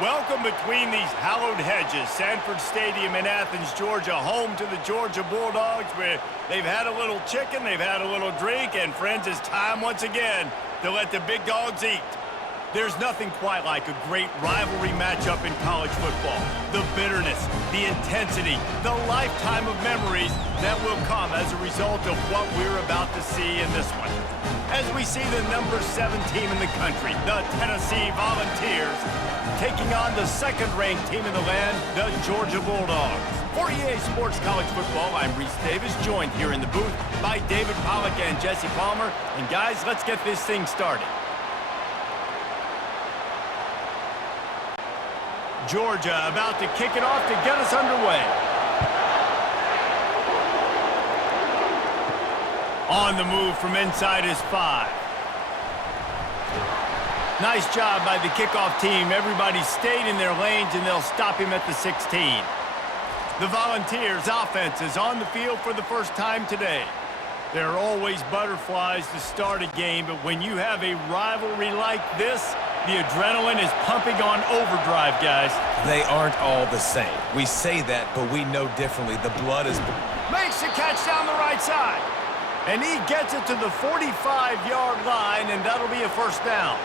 Welcome between these hallowed hedges. Sanford Stadium in Athens, Georgia, home to the Georgia Bulldogs, where they've had a little chicken, they've had a little drink, and friends, it's time once again to let the big dogs eat. There's nothing quite like a great rivalry matchup in college football. The bitterness, the intensity, the lifetime of memories that will come as a result of what we're about to see in this one. As we see the number 7 team in the country, the Tennessee Volunteers, taking on the second-ranked team in the land, the Georgia Bulldogs. For EA Sports College Football, I'm Reese Davis, joined here in the booth by David Pollack and Jesse Palmer. And guys, let's get this thing started. Georgia about to kick it off to get us underway. On the move from inside his 5. Nice job by the kickoff team. Everybody stayed in their lanes, and they'll stop him at the 16. The Volunteers' offense is on the field for the first time today. There are always butterflies to start a game, but when you have a rivalry like this, the adrenaline is pumping on overdrive, guys. They aren't all the same. We say that, but we know differently. The blood is... Makes the catch down the right side. And he gets it to the 45-yard line, and that'll be a first down.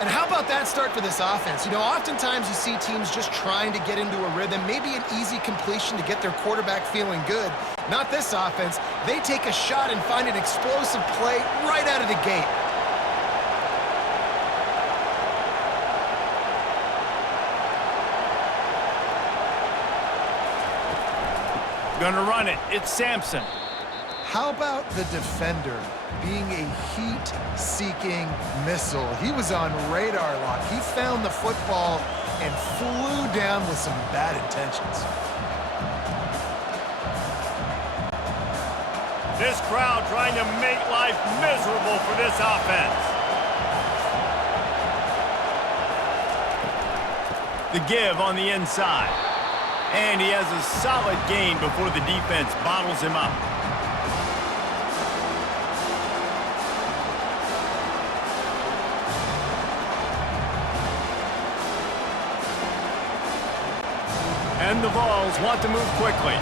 And how about that start for this offense? You know, oftentimes you see teams just trying to get into a rhythm, maybe an easy completion to get their quarterback feeling good. Not this offense. They take a shot and find an explosive play right out of the gate. Gonna run it. It's Sampson. How about the defender being a heat-seeking missile? He was on radar lock. He found the football and flew down with some bad intentions. This crowd trying to make life miserable for this offense. The give on the inside. And he has a solid gain before the defense bottles him up. And the Vols want to move quickly.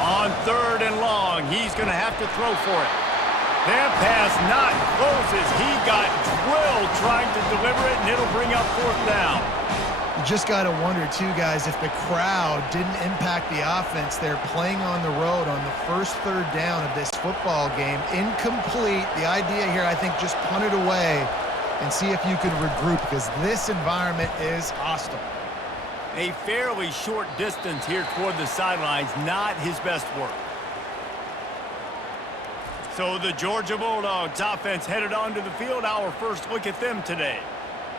On 3rd and long, he's going to have to throw for it. That pass not closes. He got drilled trying to deliver it, and it'll bring up 4th down. You just got to wonder, too, guys, if the crowd didn't impact the offense. They're playing on the road on the first 3rd down of this football game. Incomplete. The idea here, I think, just punt it away and see if you could regroup, because this environment is hostile. A fairly short distance here toward the sidelines, not his best work. So the Georgia Bulldogs offense headed onto the field. Our first look at them today.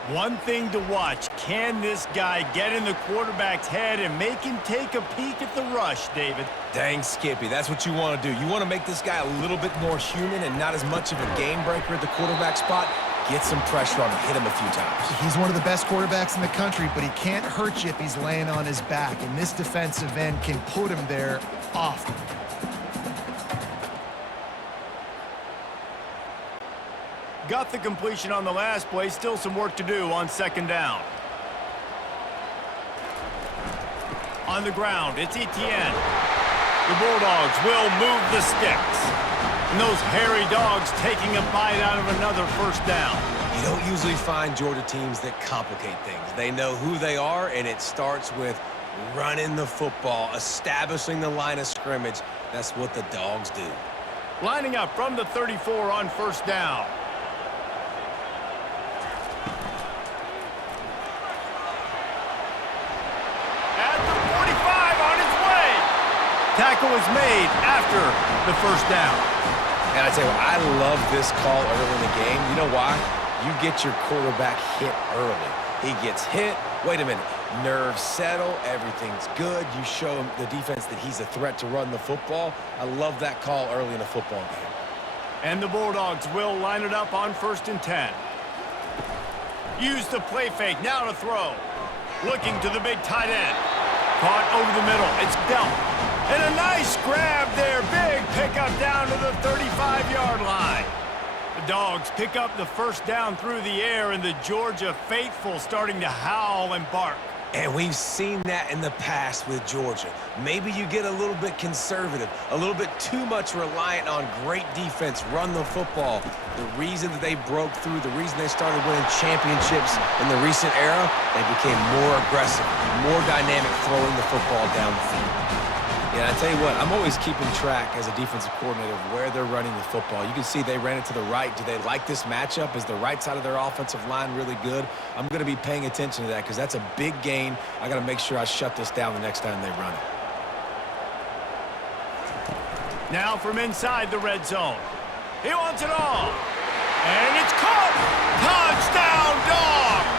One thing to watch, can this guy get in the quarterback's head and make him take a peek at the rush, David? Dang, Skippy, that's what you want to do. You want to make this guy a little bit more human and not as much of a game breaker at the quarterback spot. Get some pressure on him, hit him a few times. He's one of the best quarterbacks in the country, but he can't hurt you if he's laying on his back, and this defensive end can put him there often. Got the completion on the last play. Still some work to do on 2nd down. On the ground, it's Etienne. The Bulldogs will move the sticks. And those hairy dogs taking a bite out of another 1st down. You don't usually find Georgia teams that complicate things. They know who they are, and it starts with running the football, establishing the line of scrimmage. That's what the Dogs do. Lining up from the 34 on 1st down. Tackle is made after the 1st down. And I tell you what, I love this call early in the game. You know why? You get your quarterback hit early. He gets hit. Wait a minute. Nerves settle. Everything's good. You show him, the defense, that he's a threat to run the football. I love that call early in a football game. And the Bulldogs will line it up on 1st and 10. Use the play fake. Now to throw. Looking to the big tight end. Caught over the middle. It's dealt. And a nice grab there. Big Dogs pick up the first down through the air, and the Georgia faithful starting to howl and bark. And we've seen that in the past with Georgia. Maybe you get a little bit conservative, a little bit too much reliant on great defense, run the football. The reason that they broke through, the reason they started winning championships in the recent era, they became more aggressive, more dynamic throwing the football down the field. Yeah, I tell you what, I'm always keeping track as a defensive coordinator of where they're running the football. You can see they ran it to the right. Do they like this matchup? Is the right side of their offensive line really good? I'm going to be paying attention to that because that's a big gain. I got to make sure I shut this down the next time they run it. Now from inside the red zone. He wants it all. And it's caught. Touchdown, Dogs!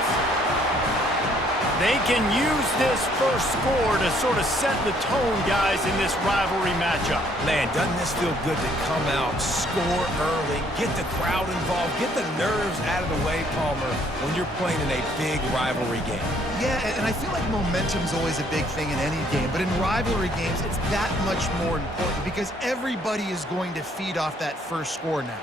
They can use this first score to sort of set the tone, guys, in this rivalry matchup. Man, doesn't this feel good to come out, score early, get the crowd involved, get the nerves out of the way, Palmer, when you're playing in a big rivalry game? Yeah, and I feel like momentum's always a big thing in any game, but in rivalry games, it's that much more important because everybody is going to feed off that first score now.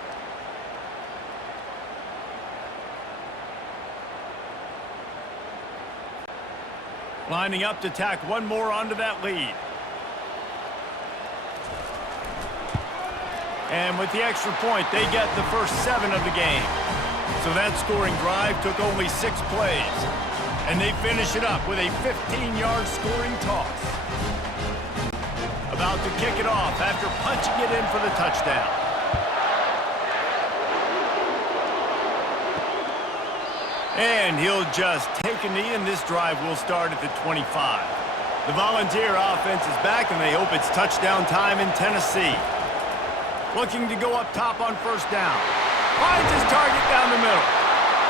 Lining up to tack one more onto that lead. And with the extra point, they get the first 7 of the game. So that scoring drive took only 6 plays. And they finish it up with a 15-yard scoring toss. About to kick it off after punching it in for the touchdown. And he'll just take a knee, and this drive will start at the 25. The Volunteer offense is back, and they hope it's touchdown time in Tennessee. Looking to go up top on first down. Finds his target down the middle.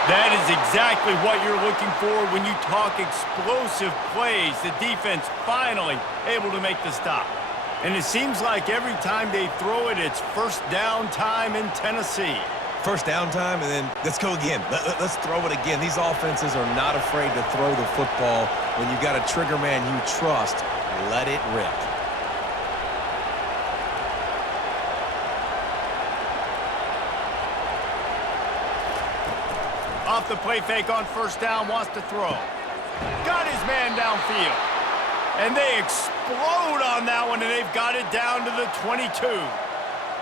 That is exactly what you're looking for when you talk explosive plays. The defense finally able to make the stop. And it seems like every time they throw it, it's first down time in Tennessee. First down time, and then let's go again. Let's throw it again. These offenses are not afraid to throw the football. When you've got a trigger man you trust, let it rip. Off the play fake on first down, wants to throw. Got his man downfield. And they explode on that one, and they've got it down to the 22.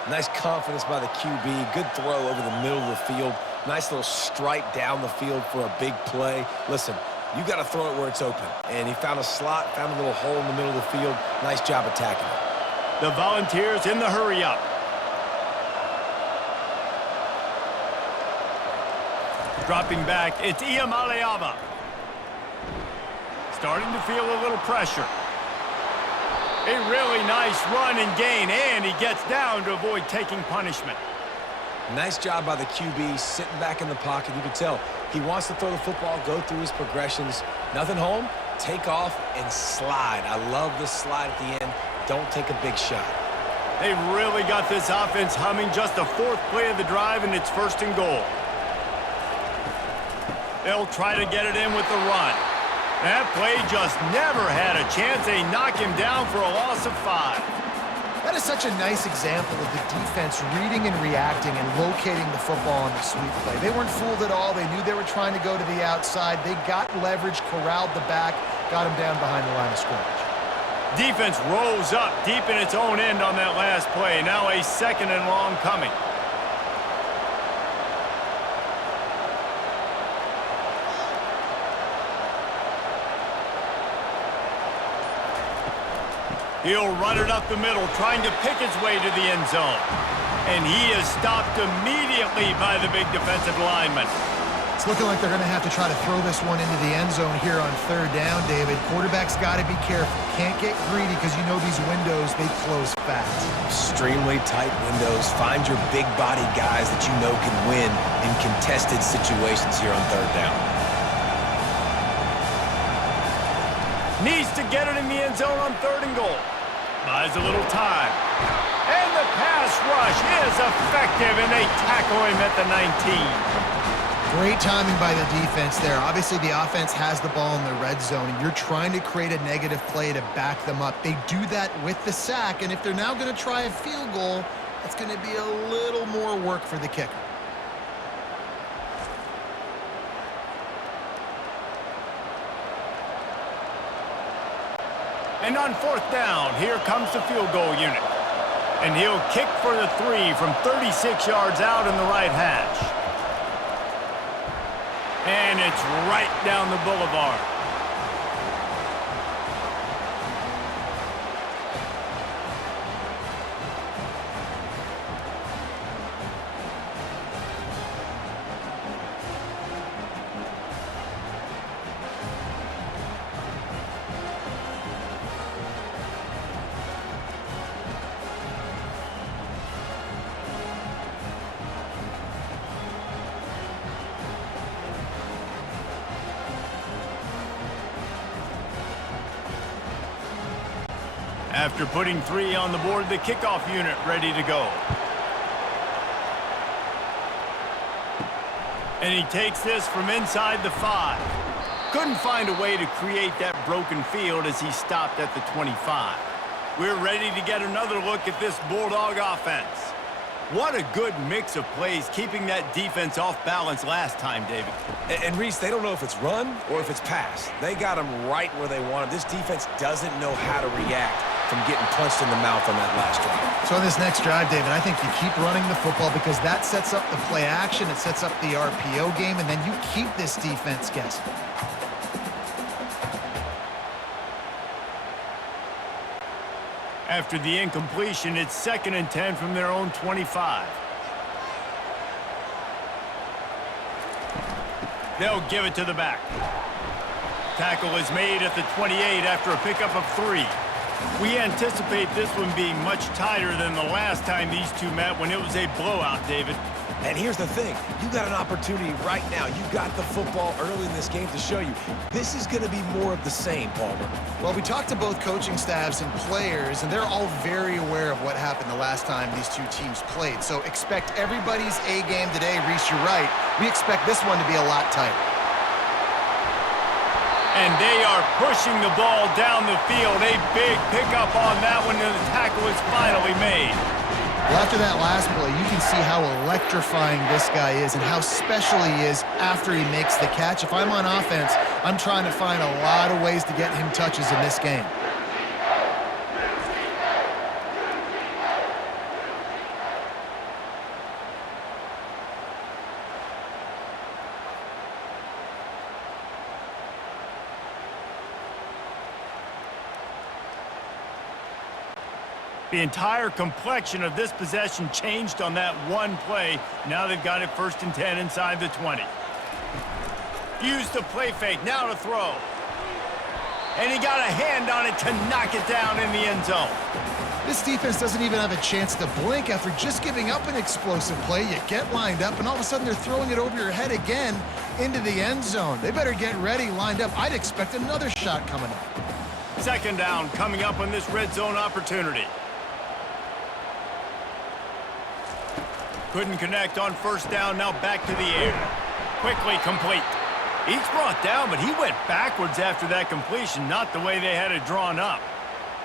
Nice confidence by the QB. Good throw over the middle of the field. Nice little strike down the field for a big play. Listen, you got to throw it where it's open. And he found a slot, found a little hole in the middle of the field. Nice job attacking it. The Volunteers in the hurry up. Dropping back, it's Iamaleava. Starting to feel a little pressure. A really nice run and gain, and he gets down to avoid taking punishment. Nice job by the QB, sitting back in the pocket. You can tell he wants to throw the football, go through his progressions. Nothing home, take off, and slide. I love the slide at the end. Don't take a big shot. They really got this offense humming. Just the 4th play of the drive, and it's 1st and goal. They'll try to get it in with the run. That play just never had a chance. They knock him down for a loss of 5. That is such a nice example of the defense reading and reacting and locating the football on the sweep play. They weren't fooled at all. They knew they were trying to go to the outside. They got leverage, corralled the back, got him down behind the line of scrimmage. Defense rose up deep in its own end on that last play. Now a 2nd and long coming. He'll run it up the middle, trying to pick his way to the end zone. And he is stopped immediately by the big defensive lineman. It's looking like they're going to have to try to throw this one into the end zone here on 3rd down, David. Quarterback's got to be careful. Can't get greedy because you know these windows, they close fast. Extremely tight windows. Find your big body guys that you know can win in contested situations here on 3rd down. Needs to get it in the end zone on 3rd and goal. Buys a little time. And the pass rush is effective, and they tackle him at the 19. Great timing by the defense there. Obviously, the offense has the ball in the red zone, and you're trying to create a negative play to back them up. They do that with the sack, and if they're now going to try a field goal, it's going to be a little more work for the kicker. And on fourth down, here comes the field goal unit. And he'll kick for the 3 from 36 yards out in the right hash. And it's right down the boulevard. After putting 3 on the board, the kickoff unit ready to go. And he takes this from inside the 5. Couldn't find a way to create that broken field as he stopped at the 25. We're ready to get another look at this Bulldog offense. What a good mix of plays, keeping that defense off balance last time, David. And Reese, they don't know if it's run or if it's pass. They got them right where they want them. This defense doesn't know how to react from getting punched in the mouth on that last drive. So on this next drive, David, I think you keep running the football because that sets up the play action, it sets up the RPO game, and then you keep this defense guessing. After the incompletion, it's 2nd and 10 from their own 25. They'll give it to the back. Tackle is made at the 28 after a pickup of 3. We anticipate this one being much tighter than the last time these two met when it was a blowout, David. And here's the thing. You got an opportunity right now. You got the football early in this game to show you. This is going to be more of the same, Palmer. Well, we talked to both coaching staffs and players, and they're all very aware of what happened the last time these two teams played. So expect everybody's A game today. Reese, you're right. We expect this one to be a lot tighter. And they are pushing the ball down the field. A big pickup on that one, and the tackle is finally made. Well, after that last play, you can see how electrifying this guy is and how special he is after he makes the catch. If I'm on offense, I'm trying to find a lot of ways to get him touches in this game. The entire complexion of this possession changed on that one play. Now they've got it 1st and 10 inside the 20. Use the play fake, now to throw. And he got a hand on it to knock it down in the end zone. This defense doesn't even have a chance to blink after just giving up an explosive play. You get lined up, and all of a sudden they're throwing it over your head again into the end zone. They better get ready, lined up. I'd expect another shot coming up. 2nd down coming up on this red zone opportunity. Couldn't connect on 1st down, now back to the air. Quickly complete. He's brought down, but he went backwards after that completion, not the way they had it drawn up.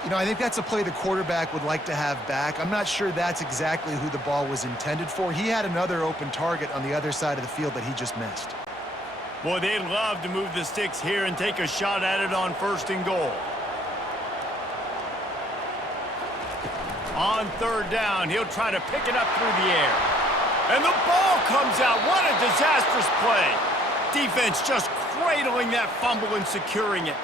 You know, I think that's a play the quarterback would like to have back. I'm not sure that's exactly who the ball was intended for. He had another open target on the other side of the field that he just missed. Boy, they'd love to move the sticks here and take a shot at it on 1st and goal. On 3rd down, he'll try to pick it up through the air. And the ball comes out. What a disastrous play. Defense just cradling that fumble and securing it.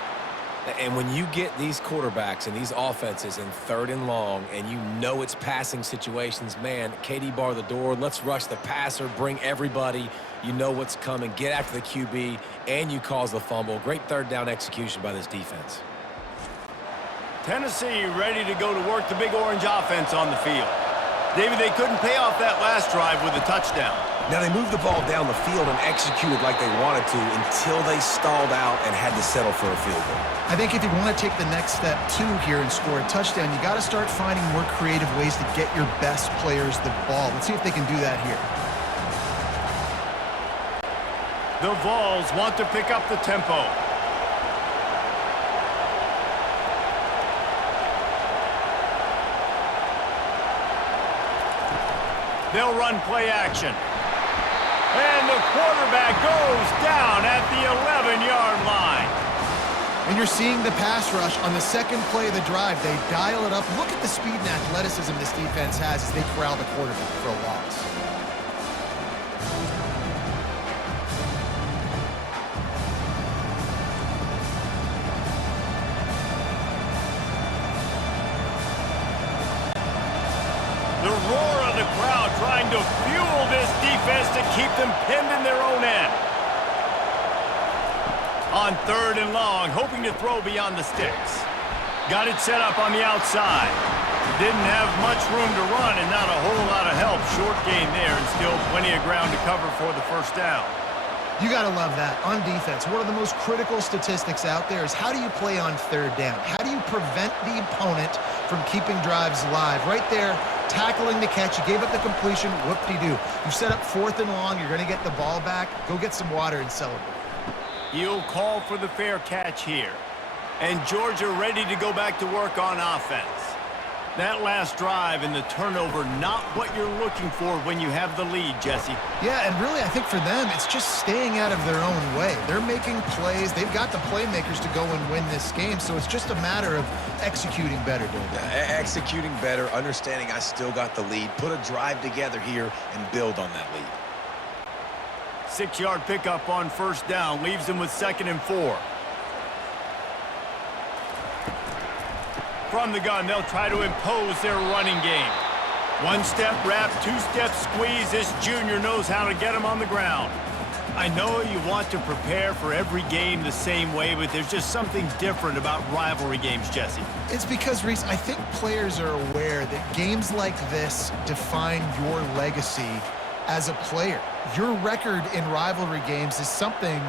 And when you get these quarterbacks and these offenses in 3rd and long and you know it's passing situations, man, KD bar the door, let's rush the passer, bring everybody. You know what's coming. Get after the QB, and you cause the fumble. Great 3rd down execution by this defense. Tennessee ready to go to work the Big Orange offense on the field. David, they couldn't pay off that last drive with a touchdown. Now, they moved the ball down the field and executed like they wanted to until they stalled out and had to settle for a field goal. I think if you want to take the next step, too, here and score a touchdown, you got to start finding more creative ways to get your best players the ball. Let's see if they can do that here. The Vols want to pick up the tempo. They'll run play action. And the quarterback goes down at the 11-yard line. And you're seeing the pass rush on the second play of the drive. They dial it up. Look at the speed and athleticism this defense has as they corral the quarterback for a loss. The roar of the crowd trying to fuel this defense to keep them pinned in their own end. On 3rd and long, hoping to throw beyond the sticks. Got it set up on the outside. Didn't have much room to run and not a whole lot of help. Short gain there and still plenty of ground to cover for the first down. You got to love that. On defense, one of the most critical statistics out there is how do you play on 3rd down? How do you prevent the opponent from keeping drives alive? Right there, tackling the catch. You gave up the completion. Whoop-de-doo. You set up 4th and long. You're going to get the ball back. Go get some water and celebrate. He'll call for the fair catch here. And Georgia ready to go back to work on offense. That last drive and the turnover, not what you're looking for when you have the lead, Jesse. Yeah, and really, I think for them, it's just staying out of their own way. They're making plays. They've got the playmakers to go and win this game, so it's just a matter of executing better, David. Yeah, executing better, understanding I still got the lead, put a drive together here, and build on that lead. 6-yard pickup on 1st down, leaves them with 2nd and 4. From the gun, they'll try to impose their running game. 1-step wrap, 2-step squeeze. This junior knows how to get them on the ground. I know you want to prepare for every game the same way, but there's just something different about rivalry games, Jesse. It's because, Reese, I think players are aware that games like this define your legacy as a player. Your record in rivalry games is something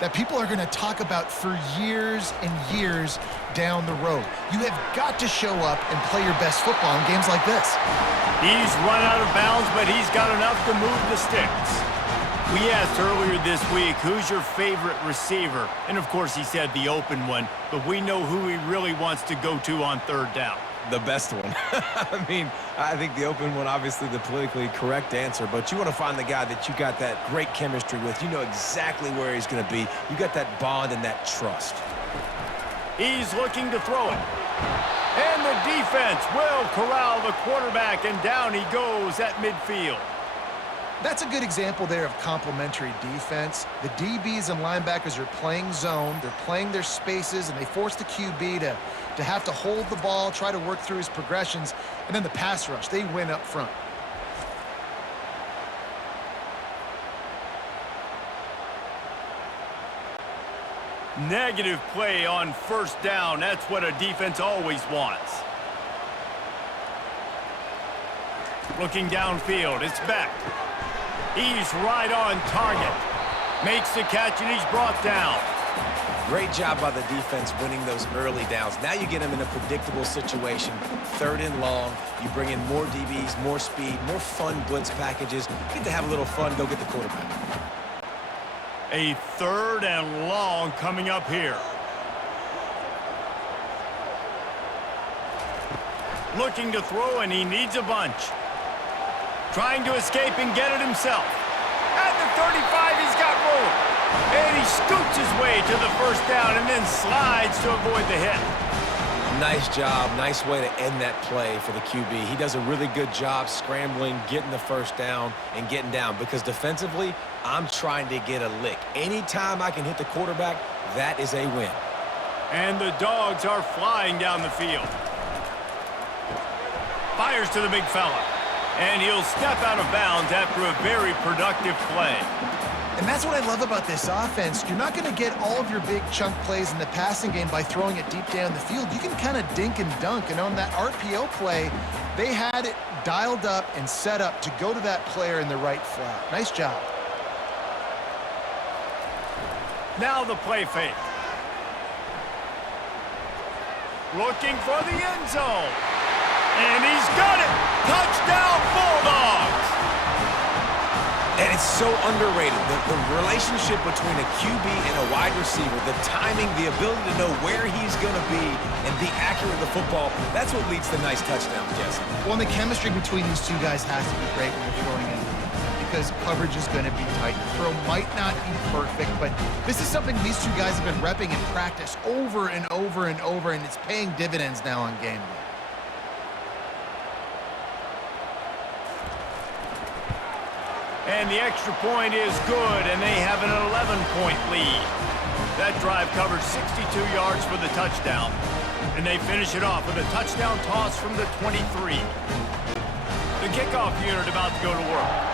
that people are going to talk about for years and years down the road. You have got to show up and play your best football in games like this. He's run out of bounds, but he's got enough to move the sticks. We asked earlier this week, who's your favorite receiver? And of course he said the open one, but we know who he really wants to go to on 3rd down. The best one. I mean, I think the open one, obviously the politically correct answer, but you want to find the guy that you got that great chemistry with. You know exactly where he's going to be. You got that bond and that trust. He's looking to throw it. And the defense will corral the quarterback, and down he goes at midfield. That's a good example there of complementary defense. The DBs and linebackers are playing zone. They're playing their spaces, and they force the QB to have to hold the ball, try to work through his progressions, and then the pass rush. They win up front. Negative play on 1st down. That's what a defense always wants. Looking downfield, it's Beck. He's right on target. Makes the catch, and he's brought down. Great job by the defense winning those early downs. Now you get them in a predictable situation. 3rd and long. You bring in more DBs, more speed, more fun blitz packages. You get to have a little fun, go get the quarterback. A 3rd and long coming up here. Looking to throw, and he needs a bunch. Trying to escape and get it himself. At the 35, he's got room. And he scoots his way to the 1st down and then slides to avoid the hit. Nice job. Nice way to end that play for the QB. He does a really good job scrambling, getting the 1st down, and getting down. Because defensively, I'm trying to get a lick. Anytime I can hit the quarterback, that is a win. And the Dogs are flying down the field. Fires to the big fella. And he'll step out of bounds after a very productive play. And that's what I love about this offense. You're not going to get all of your big chunk plays in the passing game by throwing it deep down the field. You can kind of dink and dunk. And on that RPO play, they had it dialed up and set up to go to that player in the right flat. Nice job. Now the play fake. Looking for the end zone. And he's got it. Touchdown, Bulldogs. And it's so underrated. The relationship between a QB and a wide receiver, the timing, the ability to know where he's going to be and be accurate with the football, that's what leads to nice touchdowns, Jesse. Well, and the chemistry between these two guys has to be great when you're throwing in. because coverage is going to be tight. The throw might not be perfect, but this is something these two guys have been repping in practice over and over and over, and it's paying dividends now on game day. And the extra point is good, and they have an 11-point lead. That drive covered 62 yards for the touchdown, and they finish it off with a touchdown toss from the 23. The kickoff unit about to go to work.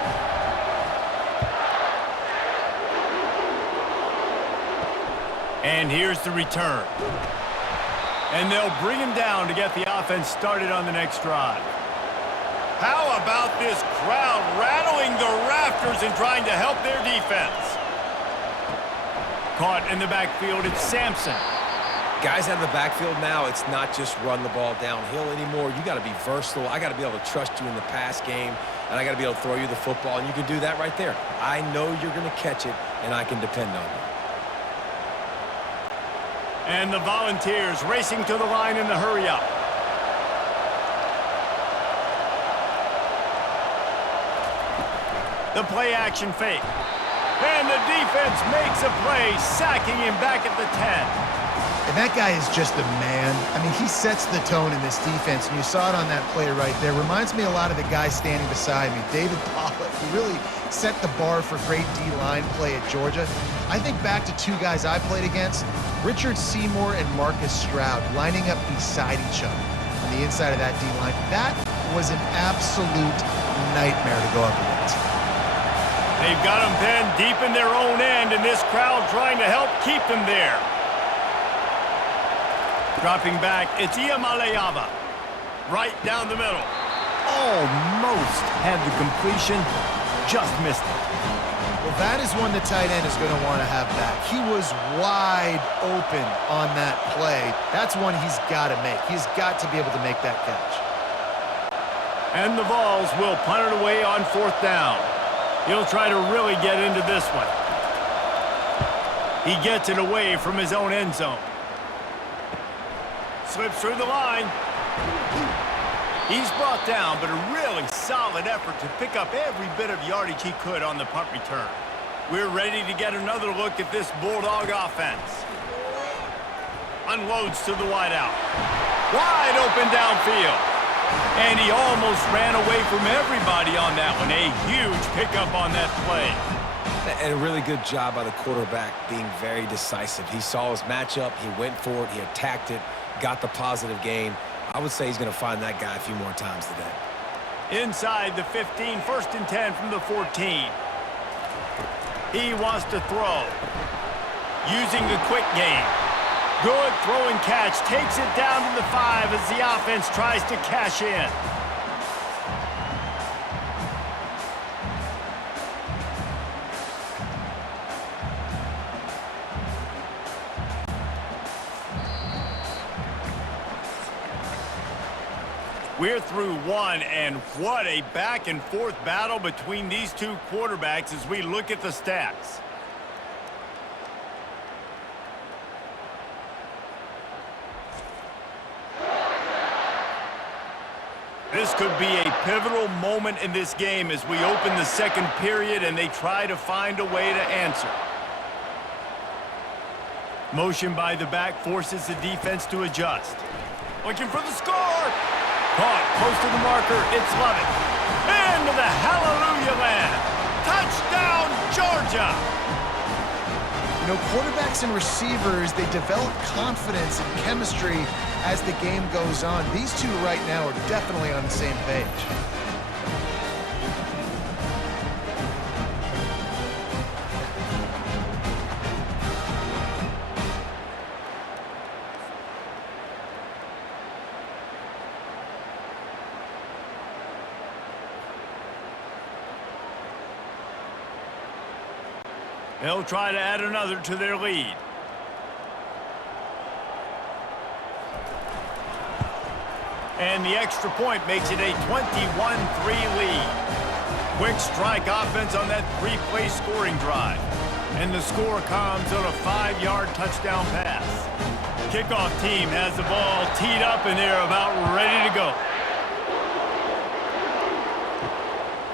And here's the return. And they'll bring him down to get the offense started on the next drive. How about this crowd rattling the rafters and trying to help their defense? Caught in the backfield, it's Sampson. Guys out of the backfield now, it's not just run the ball downhill anymore. You got to be versatile. I got to be able to trust you in the pass game, and I got to be able to throw you the football, and you can do that right there. I know you're going to catch it, and I can depend on you. And the Volunteers racing to the line in the hurry-up. The play-action fake. And the defense makes a play, sacking him back at the 10. And that guy is just a man. I mean, he sets the tone in this defense, and you saw it on that play right there. Reminds me a lot of the guy standing beside me, David Pollock, who really set the bar for great D-line play at Georgia. I think back to two guys I played against, Richard Seymour and Marcus Stroud, lining up beside each other on the inside of that D-line. That was an absolute nightmare to go up against. They've got them pinned deep in their own end, and this crowd trying to help keep them there. Dropping back, it's Iamaleava. Right down the middle. Almost had the completion, just missed it. Well, that is one the tight end is going to want to have back. He was wide open on that play. That's one he's got to make. He's got to be able to make that catch. And the Vols will punt it away on 4th down. He'll try to really get into this one. He gets it away from his own end zone. Slips through the line. He's brought down, but a really solid effort to pick up every bit of yardage he could on the punt return. We're ready to get another look at this Bulldog offense. Unloads to the wideout. Wide open downfield. And he almost ran away from everybody on that one. A huge pickup on that play. And a really good job by the quarterback being very decisive. He saw his matchup. He went for it. He attacked it. Got the positive gain. I would say he's going to find that guy a few more times today. Inside the 15, 1st and 10 from the 14. He wants to throw. Using the quick game. Good throwing catch. Takes it down to the 5 as the offense tries to cash in. We're through one, and what a back-and-forth battle between these two quarterbacks as we look at the stats. This could be a pivotal moment in this game as we open the second period and they try to find a way to answer. Motion by the back forces the defense to adjust. Looking for the score. Caught close to the marker. It's Lovett. Into the hallelujah land. Touchdown, Georgia. You know, quarterbacks and receivers, they develop confidence and chemistry as the game goes on. These two right now are definitely on the same page. They'll try to add another to their lead. And the extra point makes it a 21-3 lead. Quick strike offense on that 3-play scoring drive. And the score comes on a 5-yard touchdown pass. Kickoff team has the ball teed up and they're about ready to go.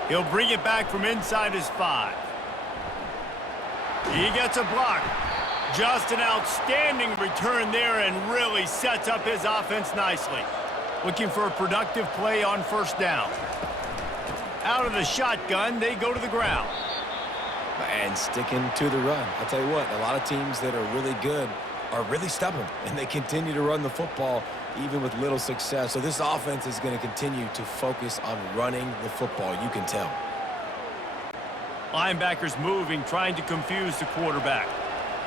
He'll bring it back from inside his 5. He gets a block. Just an outstanding return there and really sets up his offense nicely. Looking for a productive play on first down. Out of the shotgun, they go to the ground. And sticking to the run. I'll tell you what, a lot of teams that are really good are really stubborn, and they continue to run the football even with little success. So this offense is going to continue to focus on running the football. You can tell. Linebackers moving, trying to confuse the quarterback.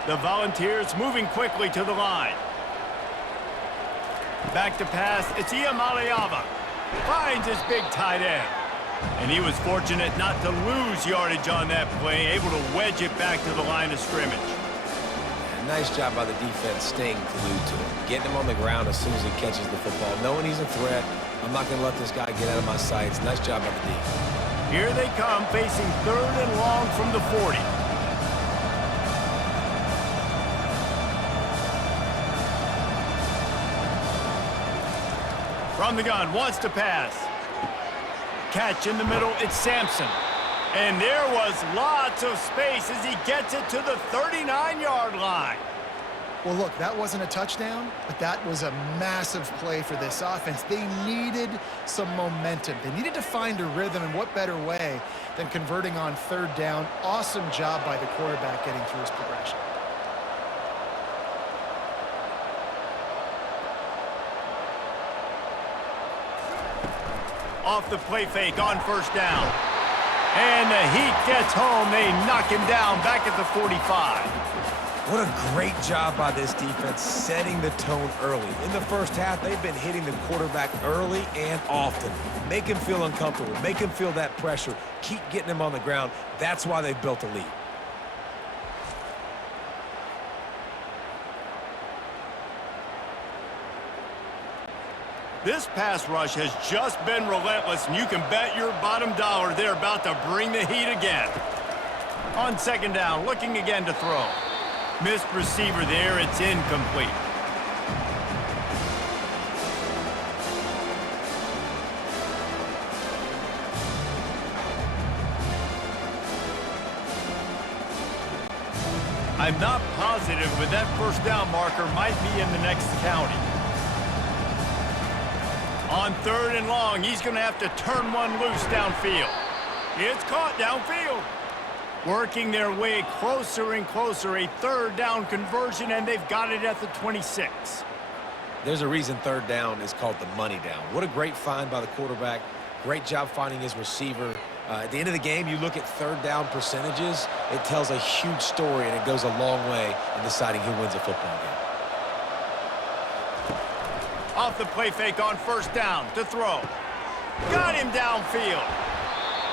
The Volunteers moving quickly to the line. Back to pass. It's Iamaleava. Finds his big tight end. And he was fortunate not to lose yardage on that play, able to wedge it back to the line of scrimmage. Nice job by the defense staying glued to him, getting him on the ground as soon as he catches the football, knowing he's a threat. I'm not going to let this guy get out of my sights. Nice job by the D. Here they come, facing 3rd and long from the 40. From the gun, wants to pass. Catch in the middle, it's Sampson. And there was lots of space as he gets it to the 39-yard line. Well, look, that wasn't a touchdown, but that was a massive play for this offense. They needed some momentum. They needed to find a rhythm, and what better way than converting on 3rd down. Awesome job by the quarterback getting through his progression. Off the play fake on first down. And the heat gets home. They knock him down back at the 45. What a great job by this defense setting the tone early. In the first half, they've been hitting the quarterback early and often. Make him feel uncomfortable. Make him feel that pressure. Keep getting him on the ground. That's why they've built a lead. This pass rush has just been relentless, and you can bet your bottom dollar they're about to bring the heat again. On 2nd down, looking again to throw. Missed receiver there, it's incomplete. I'm not positive, but that first down marker might be in the next county. On 3rd and long, he's going to have to turn one loose downfield. It's caught downfield. Working their way closer and closer, a 3rd down conversion, and they've got it at the 26. There's a reason 3rd down is called the money down. What a great find by the quarterback. Great job finding his receiver. At the end of the game, you look at 3rd down percentages, it tells a huge story, and it goes a long way in deciding who wins a football game. Off the play fake on first down to throw. Got him downfield.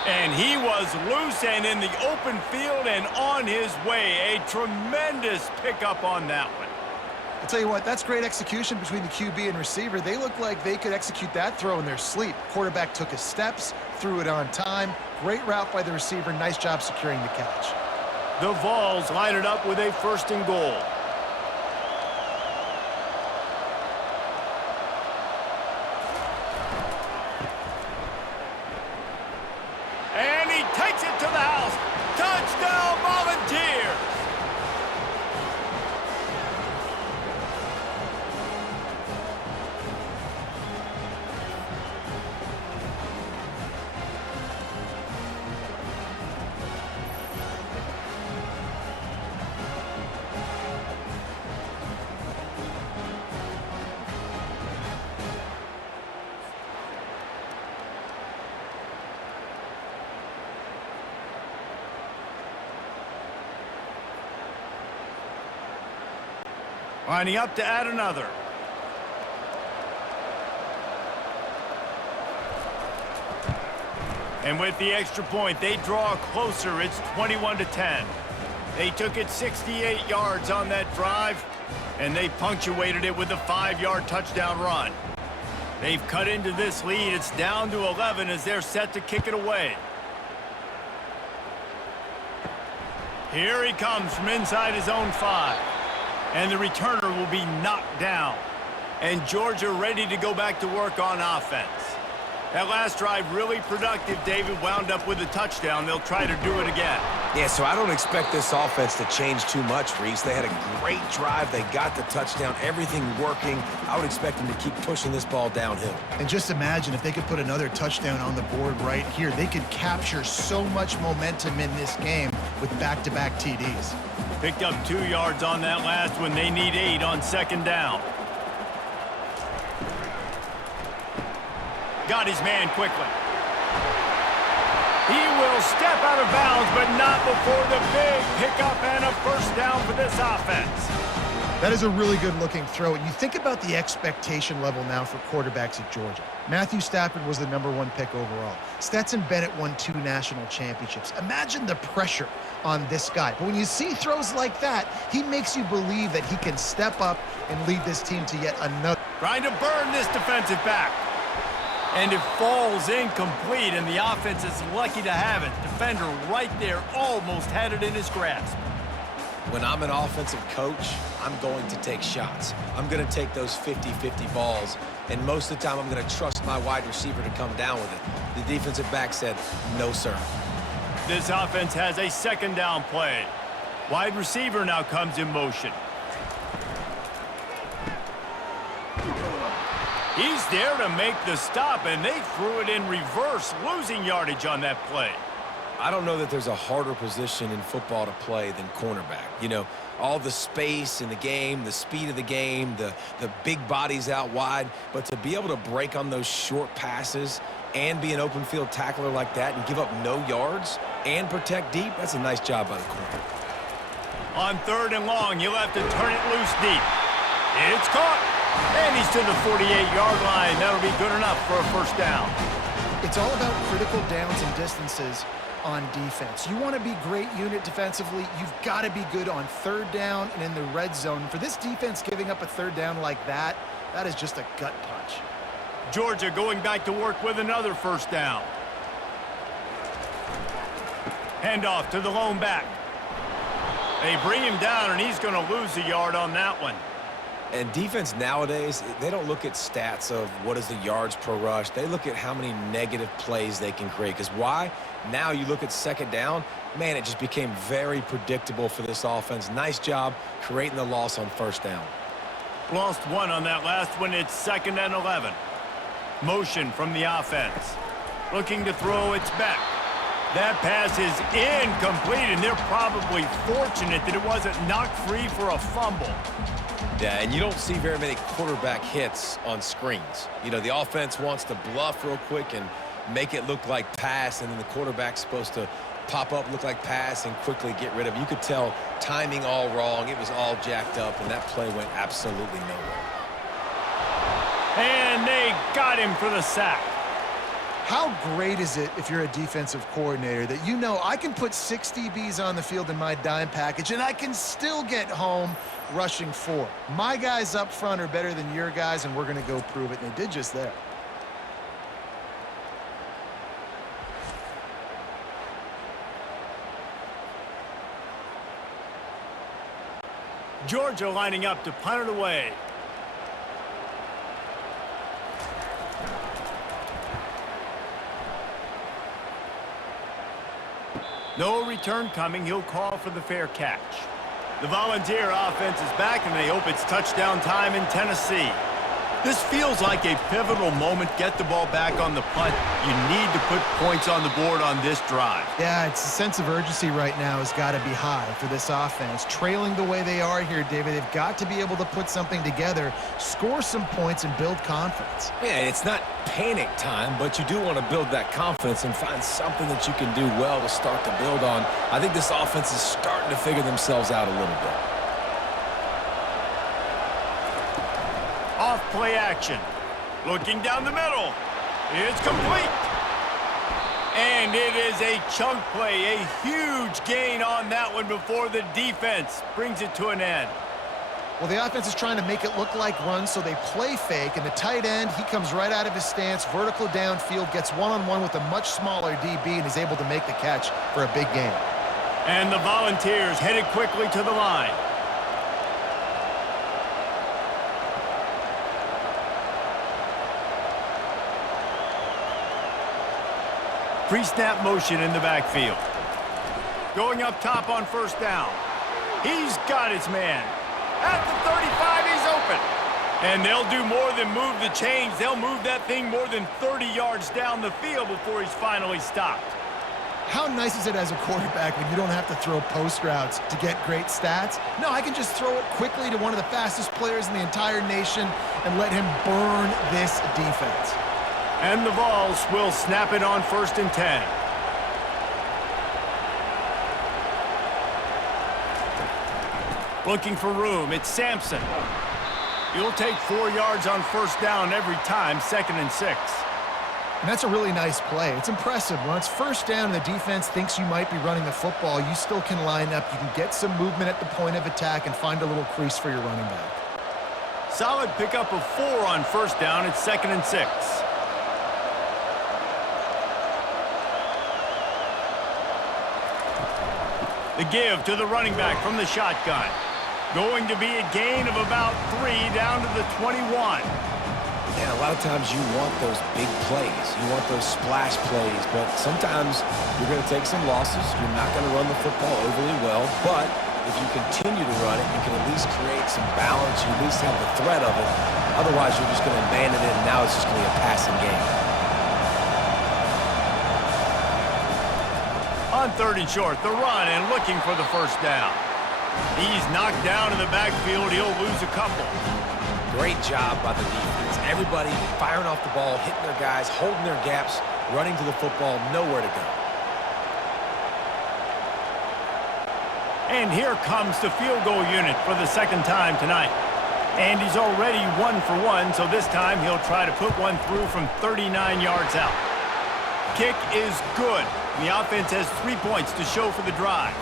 And he was loose and in the open field and on his way. A tremendous pickup on that one. I'll tell you what, that's great execution between the QB and receiver. They look like they could execute that throw in their sleep. Quarterback took his steps, threw it on time. Great route by the receiver. Nice job securing the catch. The Vols line it up with a 1st and goal. And he takes it to the house. Touchdown, Volunteers! Lining up to add another. And with the extra point, they draw closer. It's 21-10. They took it 68 yards on that drive, and they punctuated it with a 5-yard touchdown run. They've cut into this lead. It's down to 11 as they're set to kick it away. Here he comes from inside his own 5. And the returner will be knocked down. And Georgia ready to go back to work on offense. That last drive really productive. David wound up with a touchdown. They'll try to do it again. Yeah, so I don't expect this offense to change too much, Reese. They had a great drive. They got the touchdown, everything working. I would expect them to keep pushing this ball downhill. And just imagine if they could put another touchdown on the board right here. They could capture so much momentum in this game with back-to-back TDs. Picked up 2 yards on that last one. They need 8 on second down. Got his man quickly. He will step out of bounds, but not before the big pickup and a first down for this offense. That is a really good-looking throw. And you think about the expectation level now for quarterbacks at Georgia. Matthew Stafford was the #1 pick overall. Stetson Bennett won 2 national championships. Imagine the pressure on this guy. But when you see throws like that, he makes you believe that he can step up and lead this team to yet another. Trying to burn this defensive back. And it falls incomplete, and the offense is lucky to have it. Defender right there almost had it in his grasp. When I'm an offensive coach, I'm going to take shots. I'm going to take those 50-50 balls, and most of the time I'm going to trust my wide receiver to come down with it. The defensive back said, no, sir. This offense has a second down play. Wide receiver now comes in motion. He's there to make the stop, and they threw it in reverse, losing yardage on that play. I don't know that there's a harder position in football to play than cornerback. You know, all the space in the game, the speed of the game, the big bodies out wide. But to be able to break on those short passes and be an open field tackler like that and give up no yards and protect deep, that's a nice job by the corner. On 3rd and long, he'll have to turn it loose deep. It's caught. And he's to the 48-yard line. That'll be good enough for a first down. It's all about critical downs and distances on defense. You want to be great unit defensively, you've got to be good on 3rd down and in the red zone. For this defense giving up a 3rd down like that, that is just a gut punch. Georgia going back to work with another first down. Handoff to the lone back. They bring him down, and he's going to lose a yard on that one. And defense nowadays, they don't look at stats of what is the yards per rush. They look at how many negative plays they can create. Because why? Now you look at second down, man, it just became very predictable for this offense. Nice job creating the loss on first down. Lost 1 on that last one. It's 2nd and 11. Motion from the offense. Looking to throw, it's back. That pass is incomplete, and they're probably fortunate that it wasn't knocked free for a fumble. Yeah, and you don't see very many quarterback hits on screens. You know, the offense wants to bluff real quick and make it look like pass, and then the quarterback's supposed to pop up, look like pass, and quickly get rid of it. You could tell timing all wrong. It was all jacked up, and that play went absolutely nowhere. And they got him for the sack. How great is it if you're a defensive coordinator that you know I can put 6 DBs on the field in my dime package and I can still get home rushing 4. My guys up front are better than your guys, and we're going to go prove it. And they did just that. Georgia lining up to punt it away. No return coming. He'll call for the fair catch. The Volunteer offense is back, and they hope it's touchdown time in Tennessee. This feels like a pivotal moment. Get the ball back on the punt. You need to put points on the board on this drive. Yeah, it's a sense of urgency right now has got to be high for this offense. Trailing the way they are here, David, they've got to be able to put something together, score some points, and build confidence. Yeah, it's not panic time, but you do want to build that confidence and find something that you can do well to start to build on. I think this offense is starting to figure themselves out a little bit. Off play action. Looking down the middle. It's complete. And it is a chunk play. A huge gain on that one before the defense brings it to an end. Well, the offense is trying to make it look like runs, so they play fake. And the tight end, he comes right out of his stance, vertical downfield, gets one-on-one with a much smaller DB, and is able to make the catch for a big gain. And the Volunteers headed quickly to the line. Pre-snap motion in the backfield. Going up top on first down. He's got his man. At the 35, he's open. And they'll do more than move the chains. They'll move that thing more than 30 yards down the field before he's finally stopped. How nice is it as a quarterback when you don't have to throw post routes to get great stats? No, I can just throw it quickly to one of the fastest players in the entire nation and let him burn this defense. And the Vols will snap it on 1st and 10. Looking for room, it's Sampson. He'll take 4 yards on first down every time, 2nd and 6. And that's a really nice play. It's impressive. When it's first down and the defense thinks you might be running the football, you still can line up. You can get some movement at the point of attack and find a little crease for your running back. Solid pickup of 4 on first down, it's 2nd and 6. The give to the running back from the shotgun. Going to be a gain of about 3 down to the 21. And a lot of times you want those big plays. You want those splash plays, but sometimes you're going to take some losses. You're not going to run the football overly well, but if you continue to run it, you can at least create some balance. You at least have the threat of it. Otherwise, you're just going to abandon it, and now it's just going to be a passing game. On 3rd and short, the run and looking for the first down. He's knocked down in the backfield. He'll lose a couple. Great job by the defense. Everybody firing off the ball, hitting their guys, holding their gaps, running to the football, nowhere to go. And here comes the field goal unit for the 2nd time tonight. And he's already 1 for 1, so this time he'll try to put one through from 39 yards out. Kick is good. The offense has 3 points to show for the drive.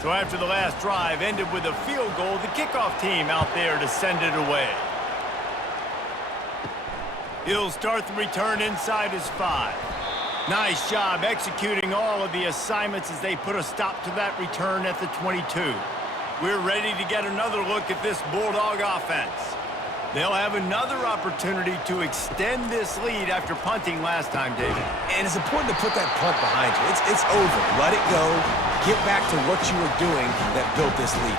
So after the last drive ended with a field goal, the kickoff team out there to send it away. He'll start the return inside his 5. Nice job executing all of the assignments as they put a stop to that return at the 22. We're ready to get another look at this Bulldog offense. They'll have another opportunity to extend this lead after punting last time, David. And it's important to put that punt behind you. It's over. Let it go. Get back to what you were doing that built this lead.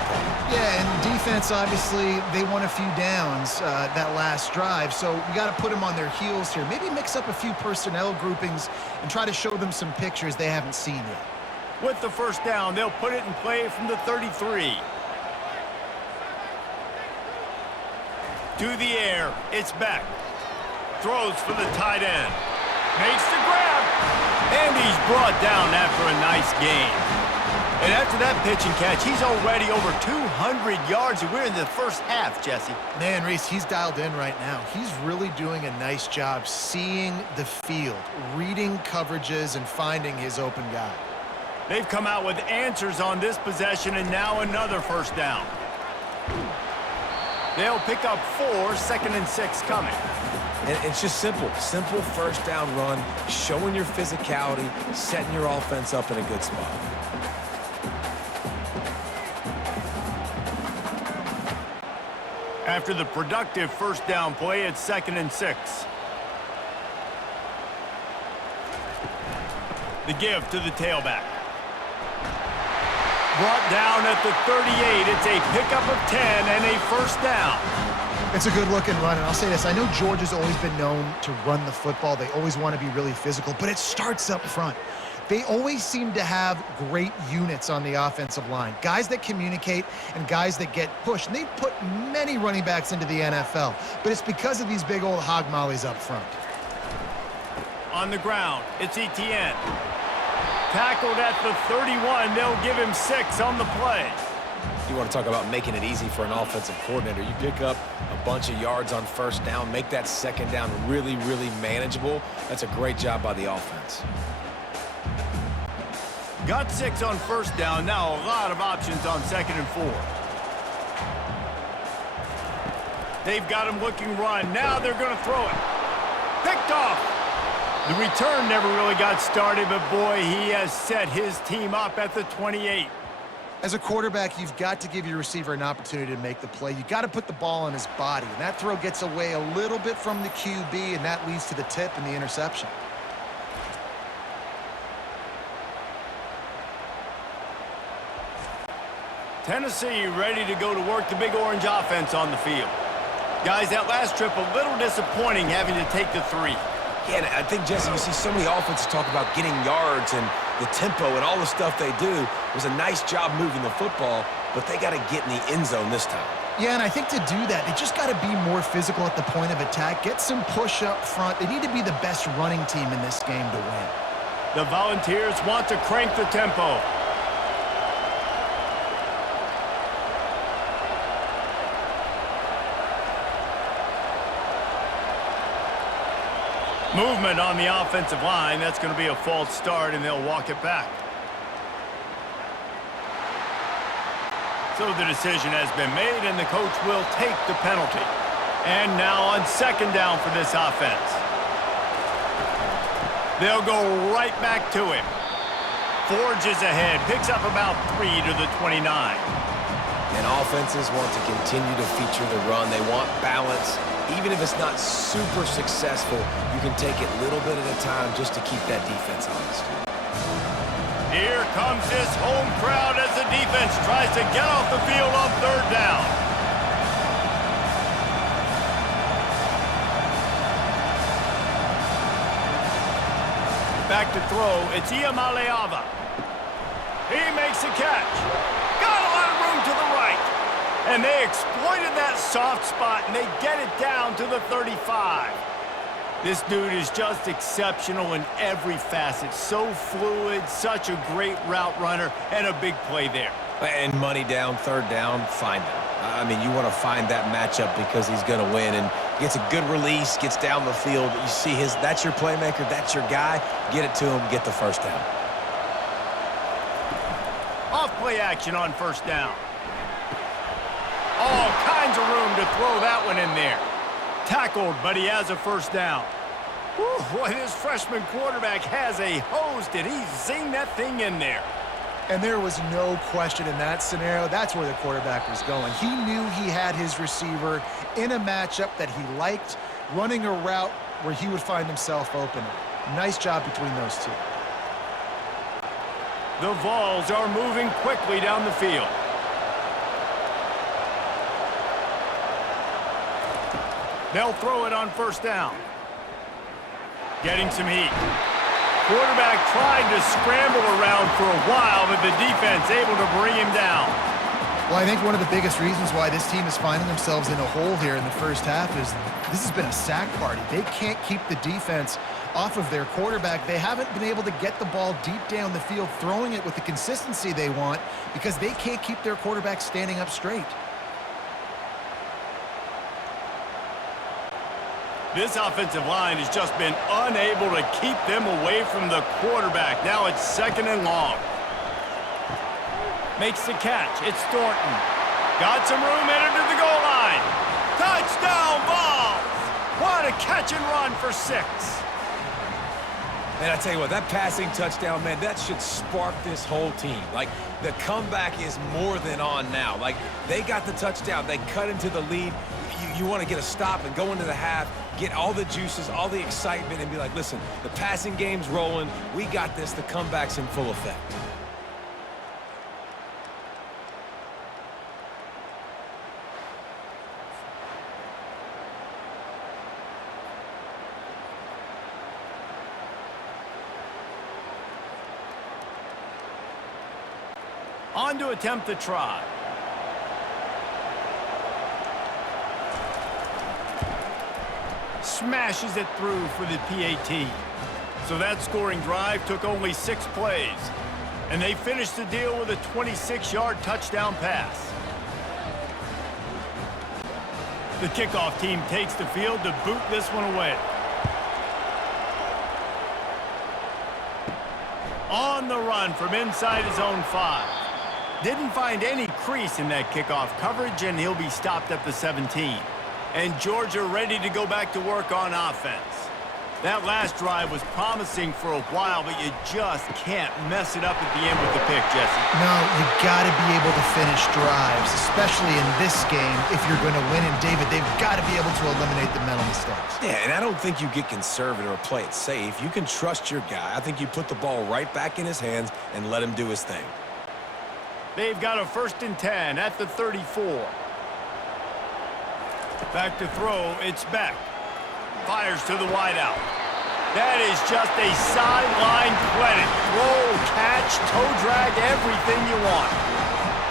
Yeah, and defense, obviously, they won a few downs that last drive, so we got to put them on their heels here. Maybe mix up a few personnel groupings and try to show them some pictures they haven't seen yet. With the first down, they'll put it in play from the 33. To the air, it's Beck. Throws for the tight end. Makes the grab. And he's brought down after a nice gain. And after that pitch and catch, he's already over 200 yards, and we're in the first half, Jesse. Man, Reese, he's dialed in right now. He's really doing a nice job seeing the field, reading coverages, and finding his open guy. They've come out with answers on this possession, and now another first down. They'll pick up 4, 2nd and 6 coming. And it's just simple first down run, showing your physicality, setting your offense up in a good spot. After the productive first down play, it's 2nd and 6. The give to the tailback. Brought down at the 38. It's a pickup of 10 and a first down. It's a good-looking run, and I'll say this. I know Georgia's always been known to run the football. They always want to be really physical, but it starts up front. They always seem to have great units on the offensive line, guys that communicate and guys that get pushed. And they've put many running backs into the NFL, but it's because of these big old hog mollies up front. On the ground, it's ETN. Tackled at the 31. They'll give him 6 on the play. You want to talk about making it easy for an offensive coordinator. You pick up a bunch of yards on first down, make that second down really, really manageable. That's a great job by the offense. Got 6 on first down. Now a lot of options on 2nd and 4. They've got him looking run. Now they're going to throw it. Picked off. The return never really got started, but boy, he has set his team up at the 28. As a quarterback, you've got to give your receiver an opportunity to make the play. You've got to put the ball on his body, and that throw gets away a little bit from the QB, and that leads to the tip and the interception. Tennessee ready to go to work the Big Orange offense on the field. Guys, that last trip a little disappointing having to take the 3. Yeah, and I think, Jesse, you see so many offenses talk about getting yards and the tempo and all the stuff they do. It was a nice job moving the football, but they got to get in the end zone this time. Yeah, and I think to do that, they just got to be more physical at the point of attack, get some push up front. They need to be the best running team in this game to win. The Volunteers want to crank the tempo. Movement on the offensive line. That's going to be a false start, and they'll walk it back. So the decision has been made, and the coach will take the penalty. And now on 2nd down for this offense. They'll go right back to him. Forges ahead, picks up about 3 to the 29. And offenses want to continue to feature the run. They want balance. Even if it's not super successful, you can take it little bit at a time just to keep that defense honest. Here comes this home crowd as the defense tries to get off the field on 3rd down. Back to throw, it's Iamaleava. He makes the catch. Got a lot of room to the right. And they exploited that soft spot, and they get it down to the 35. This dude is just exceptional in every facet. So fluid, such a great route runner, and a big play there. And money down, 3rd down, find him. I mean, you want to find that matchup because he's going to win. And gets a good release, gets down the field. You see that's your playmaker, that's your guy. Get it to him, get the 1st down. Off play action on 1st down. All kinds of room to throw that one in there. Tackled, but he has a 1st down. Whew, boy, this freshman quarterback has a hose. Did he zing that thing in there? And there was no question in that scenario. That's where the quarterback was going. He knew he had his receiver in a matchup that he liked, running a route where he would find himself open. Nice job between those two. The Vols are moving quickly down the field. They'll throw it on 1st down. Getting some heat. Quarterback tried to scramble around for a while, but the defense able to bring him down. Well, I think one of the biggest reasons why this team is finding themselves in a hole here in the 1st half is this has been a sack party. They can't keep the defense off of their quarterback. They haven't been able to get the ball deep down the field, throwing it with the consistency they want because they can't keep their quarterback standing up straight. This offensive line has just been unable to keep them away from the quarterback. Now it's 2nd and long. Makes the catch. It's Thornton. Got some room headed to the goal line. Touchdown, Vols! What a catch and run for 6. Man, I tell you what, that passing touchdown, man, that should spark this whole team. Like, the comeback is more than on now. Like, they got the touchdown. They cut into the lead. You want to get a stop and go into the half, get all the juices, all the excitement, and be like, listen, the passing game's rolling. We got this. The comeback's in full effect. On to attempt the try. Smashes it through for the PAT. So that scoring drive took only 6 plays. And they finished the deal with a 26-yard touchdown pass. The kickoff team takes the field to boot this one away. On the run from inside his own 5. Didn't find any crease in that kickoff coverage, and he'll be stopped at the 17. And Georgia ready to go back to work on offense. That last drive was promising for a while, but you just can't mess it up at the end with the pick, Jesse. No, you got to be able to finish drives, especially in this game if you're going to win. And, David, they've got to be able to eliminate the mental mistakes. Yeah, and I don't think you get conservative or play it safe. You can trust your guy. I think you put the ball right back in his hands and let him do his thing. They've got a 1st and 10 at the 34. Back to throw, it's Beck. Fires to the wideout. That is just a sideline clinic. Throw, catch, toe drag, everything you want.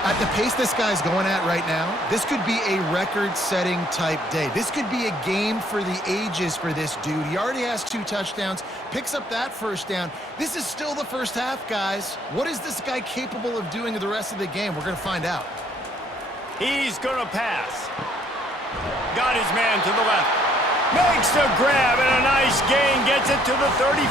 At the pace this guy's going at right now, this could be a record-setting type day. This could be a game for the ages for this dude. He already has 2 touchdowns, picks up that 1st down. This is still the first half, guys. What is this guy capable of doing in the rest of the game? We're going to find out. He's going to pass. Got his man to the left. Makes the grab and a nice gain. Gets it to the 35.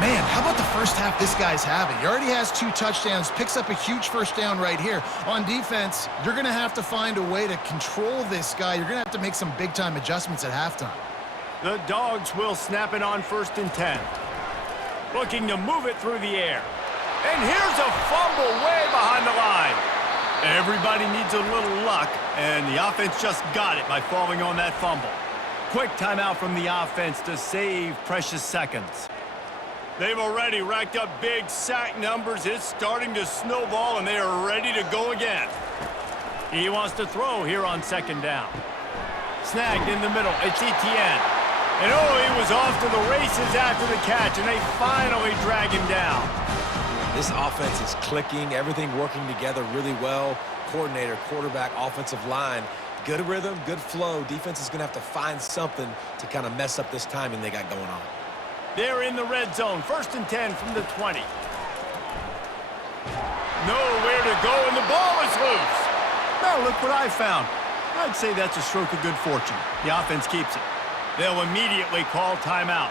Man, how about the first half this guy's having? He already has 2 touchdowns, picks up a huge 1st down right here. On defense, you're going to have to find a way to control this guy. You're going to have to make some big-time adjustments at halftime. The Dogs will snap it on 1st and 10. Looking to move it through the air. And here's a fumble way behind the line. Everybody needs a little luck, and the offense just got it by falling on that fumble. Quick timeout from the offense to save precious seconds. They've already racked up big sack numbers. It's starting to snowball, and they are ready to go again. He wants to throw here on 2nd down. Snagged in the middle. It's Etienne. And oh, he was off to the races after the catch, and they finally drag him down. This offense is clicking, everything working together really well. Coordinator, quarterback, offensive line. Good rhythm, good flow. Defense is going to have to find something to kind of mess up this timing they got going on. They're in the red zone. 1st and 10 from the 20. Nowhere to go, and the ball is loose. Now look what I found. I'd say that's a stroke of good fortune. The offense keeps it. They'll immediately call timeout.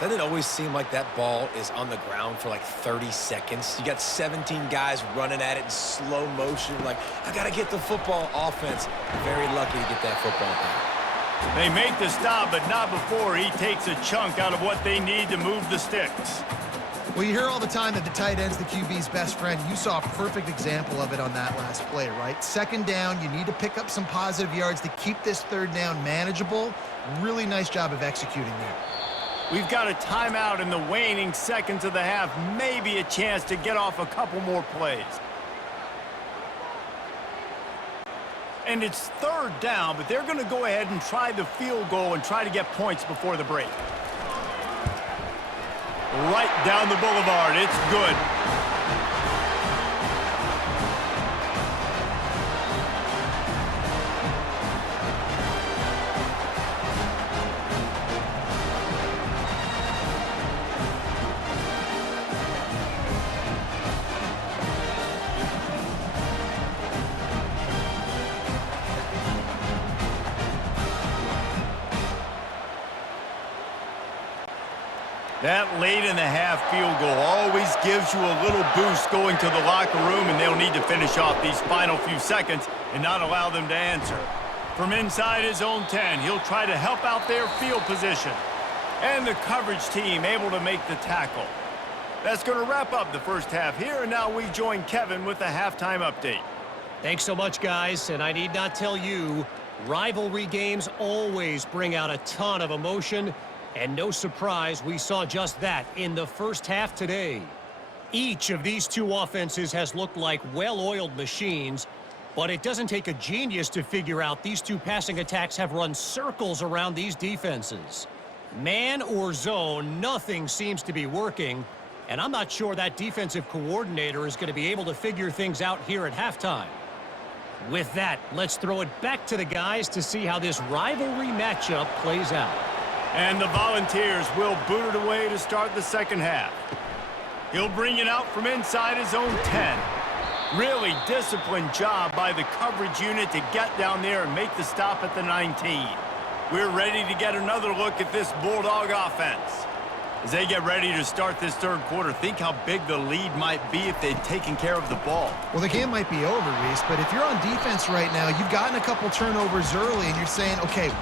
Doesn't it always seem like that ball is on the ground for like 30 seconds? You got 17 guys running at it in slow motion. Like, I got to get the football. Offense, very lucky to get that football back. They make the stop, but not before he takes a chunk out of what they need to move the sticks. Well, you hear all the time that the tight end's the QB's best friend. You saw a perfect example of it on that last play, right? 2nd down, you need to pick up some positive yards to keep this 3rd down manageable. Really nice job of executing there. We've got a timeout in the waning seconds of the half. Maybe a chance to get off a couple more plays. And it's 3rd down, but they're going to go ahead and try the field goal and try to get points before the break. Right down the boulevard. It's good. That late in the half field goal always gives you a little boost going to the locker room, and they'll need to finish off these final few seconds and not allow them to answer. From inside his own 10, he'll try to help out their field position. And the coverage team able to make the tackle. That's going to wrap up the first half here, and now we join Kevin with the halftime update. Thanks so much, guys, and I need not tell you, rivalry games always bring out a ton of emotion. And no surprise, we saw just that in the first half today. Each of these 2 offenses has looked like well-oiled machines, but it doesn't take a genius to figure out these 2 passing attacks have run circles around these defenses. Man or zone, nothing seems to be working, and I'm not sure that defensive coordinator is going to be able to figure things out here at halftime. With that, let's throw it back to the guys to see how this rivalry matchup plays out. And the Volunteers will boot it away to start the second half. He'll bring it out from inside his own 10. Really disciplined job by the coverage unit to get down there and make the stop at the 19. We're ready to get another look at this Bulldog offense. As they get ready to start this third quarter, think how big the lead might be if they'd taken care of the ball. Well, the game might be over, Reese, but if you're on defense right now, you've gotten a couple turnovers early, and you're saying, okay,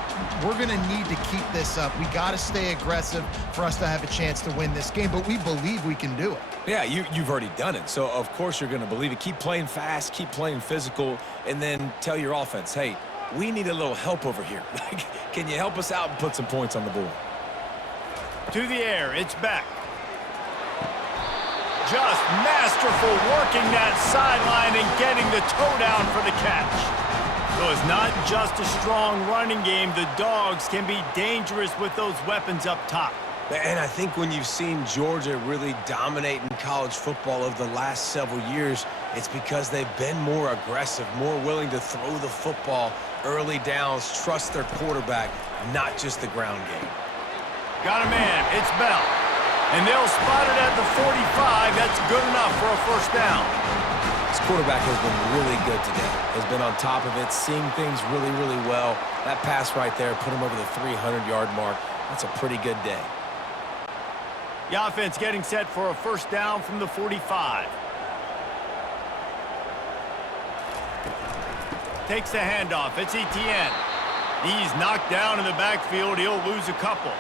we're going to need to keep this up. We got to stay aggressive for us to have a chance to win this game, but we believe we can do it. Yeah, you've already done it, so of course you're going to believe it. Keep playing fast, keep playing physical, and then tell your offense, hey, we need a little help over here. Can you help us out and put some points on the board? To the air, it's back. Just masterful working that sideline and getting the toe down for the catch. So it's not just a strong running game. The Dogs can be dangerous with those weapons up top. And I think when you've seen Georgia really dominate in college football over the last several years, it's because they've been more aggressive, more willing to throw the football, early downs, trust their quarterback, not just the ground game. Got a man, it's Bell. And they'll spot it at the 45. That's good enough for a first down. This quarterback has been really good today. Has been on top of it, seeing things really, really well. That pass right there put him over the 300-yard mark. That's a pretty good day. The offense getting set for a first down from the 45. Takes the handoff. It's Etienne. He's knocked down in the backfield. He'll lose a couple.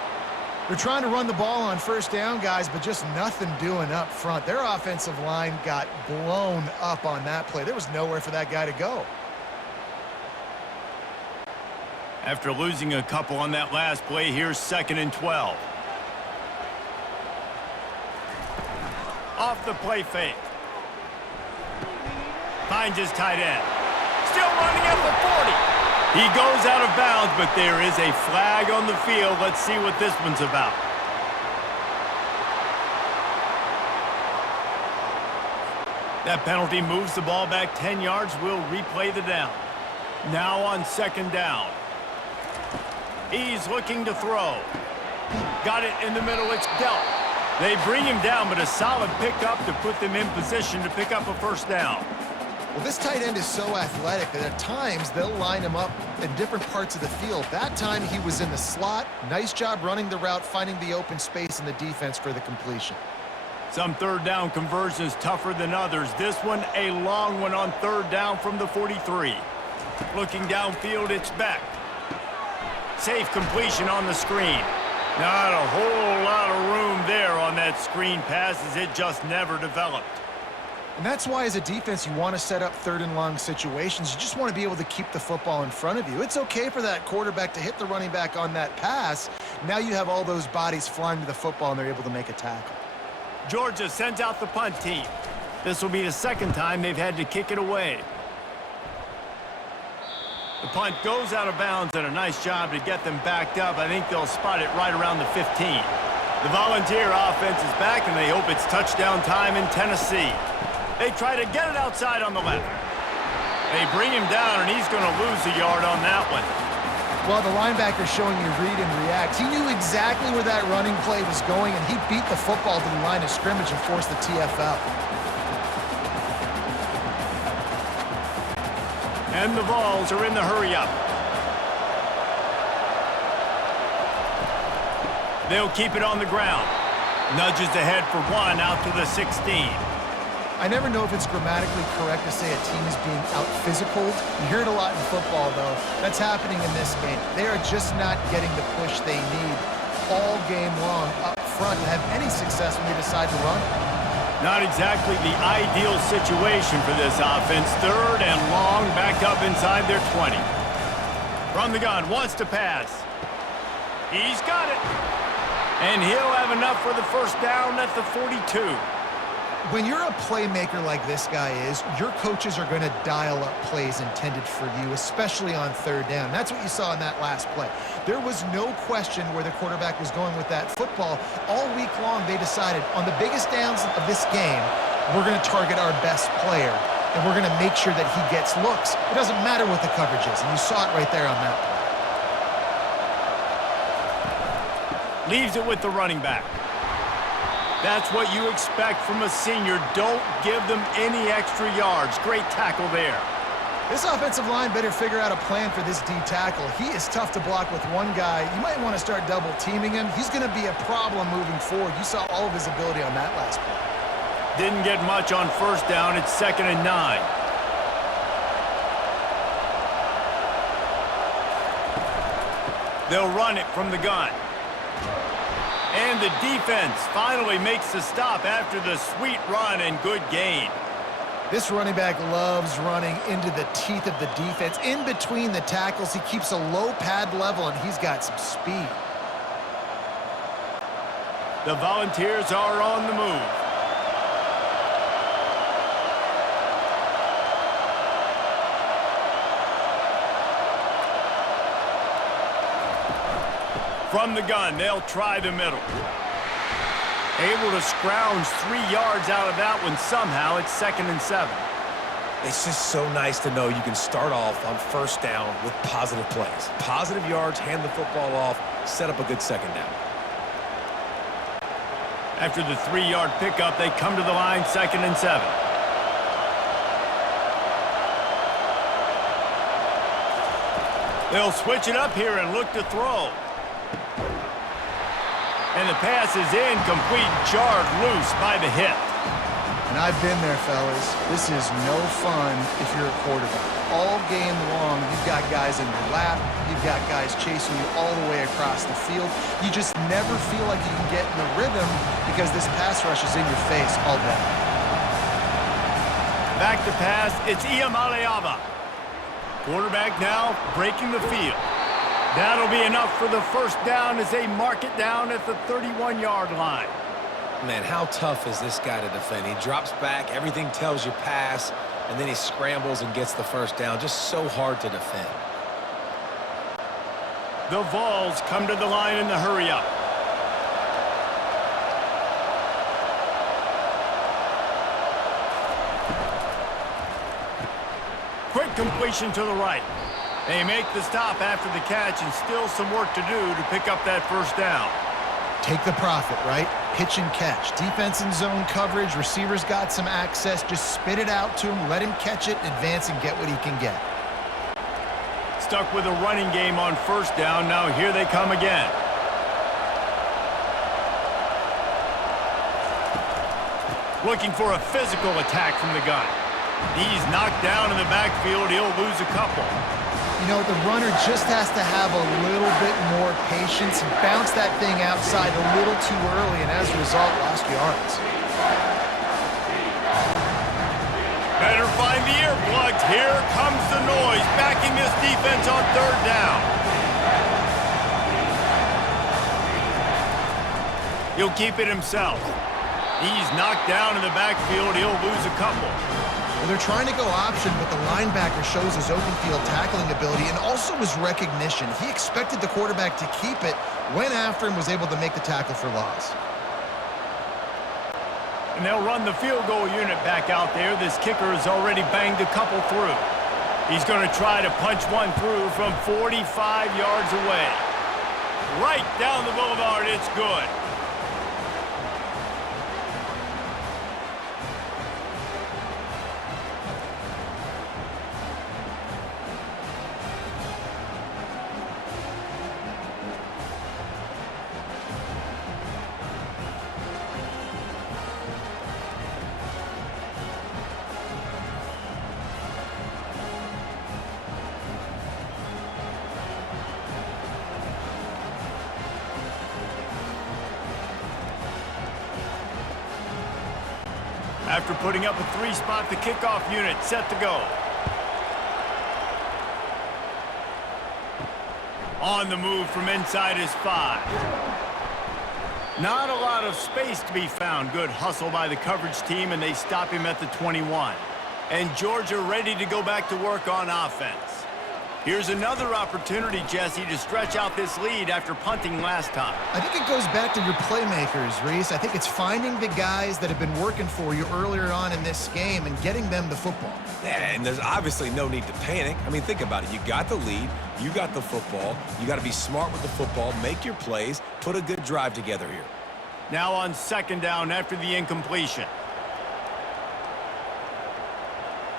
They're trying to run the ball on first down, guys, but just nothing doing up front. Their offensive line got blown up on that play. There was nowhere for that guy to go. After losing a couple on that last play, here's 2nd and 12. Off the play fake. Finds his tight end. Still running at the 40. He goes out of bounds, but there is a flag on the field. Let's see what this one's about. That penalty moves the ball back 10 yards. We'll replay the down. Now on 2nd down. He's looking to throw. Got it in the middle. It's dealt. They bring him down, but a solid pickup to put them in position to pick up a first down. Well, this tight end is so athletic that at times they'll line him up in different parts of the field. That time he was in the slot. Nice job running the route, finding the open space in the defense for the completion. Some third down conversions tougher than others. This one a long one on 3rd down from the 43. Looking downfield, it's back. Safe completion on the screen. Not a whole lot of room there on that screen pass as it just never developed. And that's why as a defense you want to set up 3rd and long situations. You just want to be able to keep the football in front of you. It's okay for that quarterback to hit the running back on that pass. Now you have all those bodies flying to the football and they're able to make a tackle. Georgia sends out the punt team. This will be the 2nd time they've had to kick it away. The punt goes out of bounds, and a nice job to get them backed up. I think they'll spot it right around the 15. The Volunteer offense is back, and they hope it's touchdown time in Tennessee. They try to get it outside on the left. They bring him down, and he's going to lose a yard on that one. Well, the linebacker showing you read and react. He knew exactly where that running play was going, and he beat the football to the line of scrimmage and forced the TFL. And the Vols are in the hurry-up. They'll keep it on the ground. Nudges ahead for 1 out to the 16. I never know if it's grammatically correct to say a team is being out-physicaled. You hear it a lot in football, though. That's happening in this game. They are just not getting the push they need all game long up front to have any success when they decide to run. Not exactly the ideal situation for this offense. 3rd and long, back up inside their 20. From the gun, wants to pass. He's got it. And he'll have enough for the first down at the 42. When you're a playmaker like this guy is, your coaches are going to dial up plays intended for you, especially on 3rd down. That's what you saw in that last play. There was no question where the quarterback was going with that football. All week long, they decided on the biggest downs of this game, we're going to target our best player, and we're going to make sure that he gets looks. It doesn't matter what the coverage is, and you saw it right there on that play. Leaves it with the running back. That's what you expect from a senior. Don't give them any extra yards. Great tackle there. This offensive line better figure out a plan for this D tackle. He is tough to block with one guy. You might want to start double teaming him. He's going to be a problem moving forward. You saw all of his ability on that last play. Didn't get much on first down. It's 2nd and 9. They'll run it from the gun. And the defense finally makes the stop after the sweet run and good gain. This running back loves running into the teeth of the defense. In between the tackles, he keeps a low pad level, and he's got some speed. The Volunteers are on the move. From the gun, they'll try the middle. Able to scrounge 3 yards out of that one somehow. It's 2nd and 7. It's just so nice to know you can start off on first down with positive plays. Positive yards, hand the football off, set up a good second down. After the 3-yard pickup, they come to the line, 2nd and 7. They'll switch it up here and look to throw. And the pass is incomplete, jarred loose by the hit. And I've been there, fellas. This is no fun if you're a quarterback. All game long, you've got guys in your lap. You've got guys chasing you all the way across the field. You just never feel like you can get in the rhythm because this pass rush is in your face all day. Back to pass, it's Iamaleava. Quarterback now breaking the field. That'll be enough for the first down as they mark it down at the 31-yard line. Man, how tough is this guy to defend? He drops back, everything tells you pass, and then he scrambles and gets the first down. Just so hard to defend. The Vols come to the line in the hurry-up. Quick completion to the right. They make the stop after the catch, and still some work to do to pick up that first down. Take the profit, right? Pitch and catch. Defense and zone coverage. Receivers got some access. Just spit it out to him. Let him catch it, advance, and get what he can get. Stuck with a running game on first down. Now here they come again. Looking for a physical attack from the gun. He's knocked down in the backfield. He'll lose a couple. You know, the runner just has to have a little bit more patience and bounce that thing outside a little too early, and as a result, lost yards. Better find the earplugs. Here comes the noise, backing this defense on third down. He'll keep it himself. He's knocked down in the backfield. He'll lose a couple. Well, they're trying to go option, but the linebacker shows his open field tackling ability and also his recognition. He expected the quarterback to keep it, went after him, was able to make the tackle for loss. And they'll run the field goal unit back out there. This kicker has already banged a couple through. He's going to try to punch one through from 45 yards away. Right down the boulevard, it's good. After putting up a 3-spot, the kickoff unit set to go. On the move from inside his 5. Not a lot of space to be found. Good hustle by the coverage team, and they stop him at the 21. And Georgia ready to go back to work on offense. Here's another opportunity, Jesse, to stretch out this lead after punting last time. I think it goes back to your playmakers, Reese. I think it's finding the guys that have been working for you earlier on in this game and getting them the football. Yeah, and there's obviously no need to panic. I mean, think about it. You got the lead. You got the football. You got to be smart with the football, make your plays, put a good drive together here. Now on second down after the incompletion.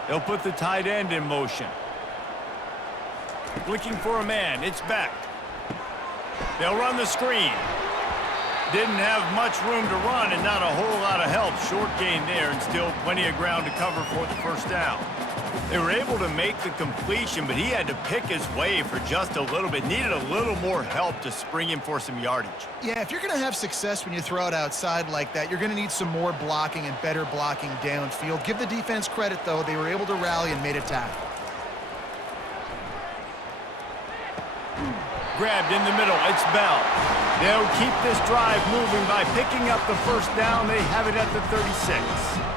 They'll put the tight end in motion. Looking for a man. It's back. They'll run the screen. Didn't have much room to run and not a whole lot of help. Short gain there and still plenty of ground to cover for the first down. They were able to make the completion, but he had to pick his way for just a little bit. Needed a little more help to spring him for some yardage. Yeah, if you're going to have success when you throw it outside like that, you're going to need some more blocking and better blocking downfield. Give the defense credit, though. They were able to rally and made a tackle. Grabbed in the middle. It's Bell. They'll keep this drive moving by picking up the first down. They have it at the 36.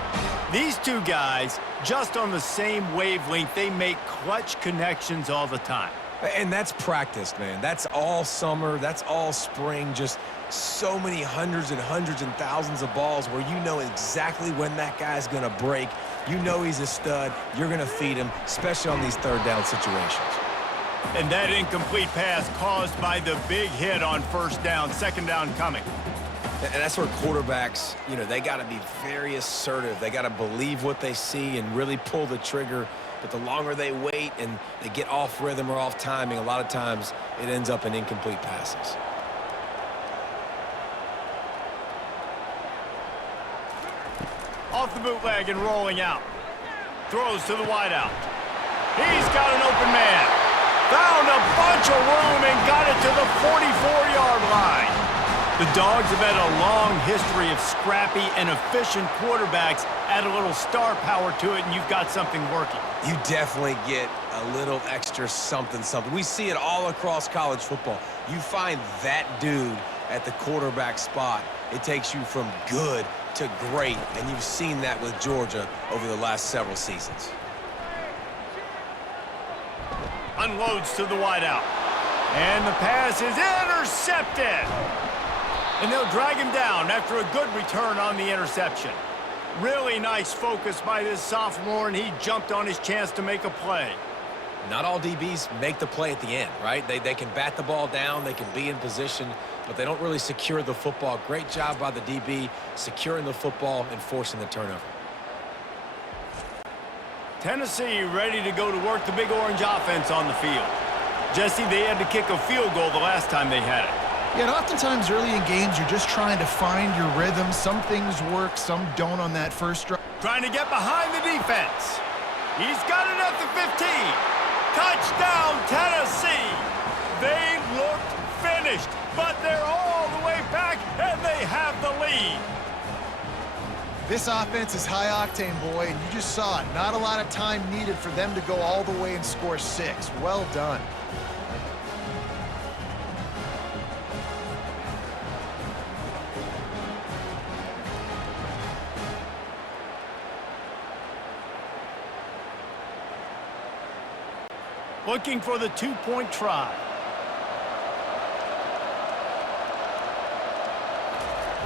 These two guys, just on the same wavelength, they make clutch connections all the time. And that's practice, man. That's all summer. That's all spring. Just so many hundreds and thousands of balls where you know exactly when that guy's going to break. You know he's a stud. You're going to feed him, especially on these third down situations. And that incomplete pass caused by the big hit on first down. Second down coming. And that's where quarterbacks, you know, they got to be very assertive. They got to believe what they see and really pull the trigger. But the longer they wait and they get off rhythm or off timing, a lot of times it ends up in incomplete passes. Off the bootleg and rolling out. Throws to the wideout. He's got an open man. Found a bunch of room and got it to the 44-yard line. The Dogs have had a long history of scrappy and efficient quarterbacks. Add a little star power to it, and you've got something working. You definitely get a little extra something. We see it all across college football. You find that dude at the quarterback spot, it takes you from good to great, and you've seen that with Georgia over the last several seasons. Unloads to the wideout. And the pass is intercepted. And they'll drag him down after a good return on the interception. Really nice focus by this sophomore, and he jumped on his chance to make a play. Not all DBs make the play at the end, right? They can bat the ball down, they can be in position, but they don't really secure the football. Great job by the DB securing the football and forcing the turnover. Tennessee ready to go to work the Big Orange offense on the field. Jesse, they had to kick a field goal the last time they had it. Yeah, and oftentimes early in games, you're just trying to find your rhythm. Some things work, some don't on that first drive. Trying to get behind the defense. He's got it at the 15. Touchdown, Tennessee. They looked finished, but they're all the way back, and they have the lead. This offense is high octane, boy, and you just saw it. Not a lot of time needed for them to go all the way and score 6. Well done. Looking for the two-point try.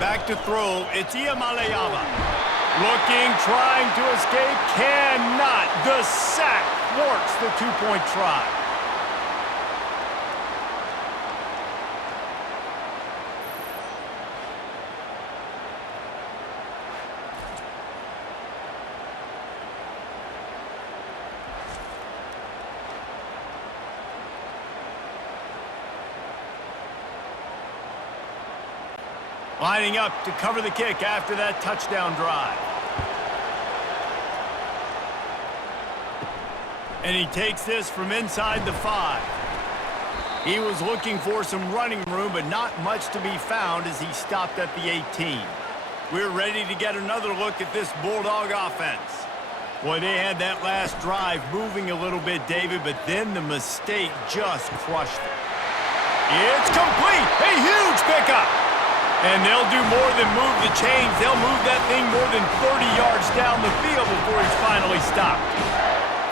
Back to throw. It's Iamaleava. Looking, trying to escape. Cannot. The sack thwarts the two-point try. Lining up to cover the kick after that touchdown drive. And he takes this from inside the 5. He was looking for some running room, but not much to be found as he stopped at the 18. We're ready to get another look at this Bulldog offense. Boy, they had that last drive moving a little bit, David, but then the mistake just crushed it. It's complete! A huge pickup! And they'll do more than move the chains. They'll move that thing more than 30 yards down the field before he's finally stopped.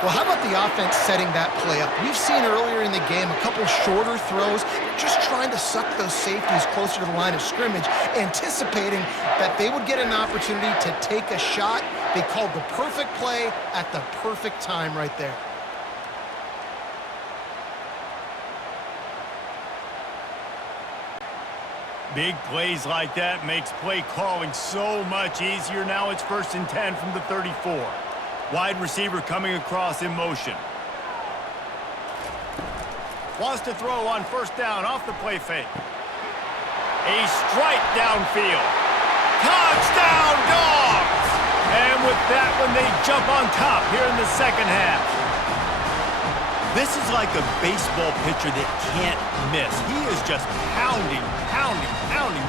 Well, how about the offense setting that play up? We've seen earlier in the game a couple shorter throws, just trying to suck those safeties closer to the line of scrimmage, anticipating that they would get an opportunity to take a shot. They called the perfect play at the perfect time right there. Big plays like that makes play calling so much easier. Now it's 1st and 10 from the 34. Wide receiver coming across in motion. Wants to throw on 1st down off the play fake. A strike downfield. Touchdown, Dogs! And with that one, they jump on top here in the second half. This is like a baseball pitcher that can't miss. He is just pounding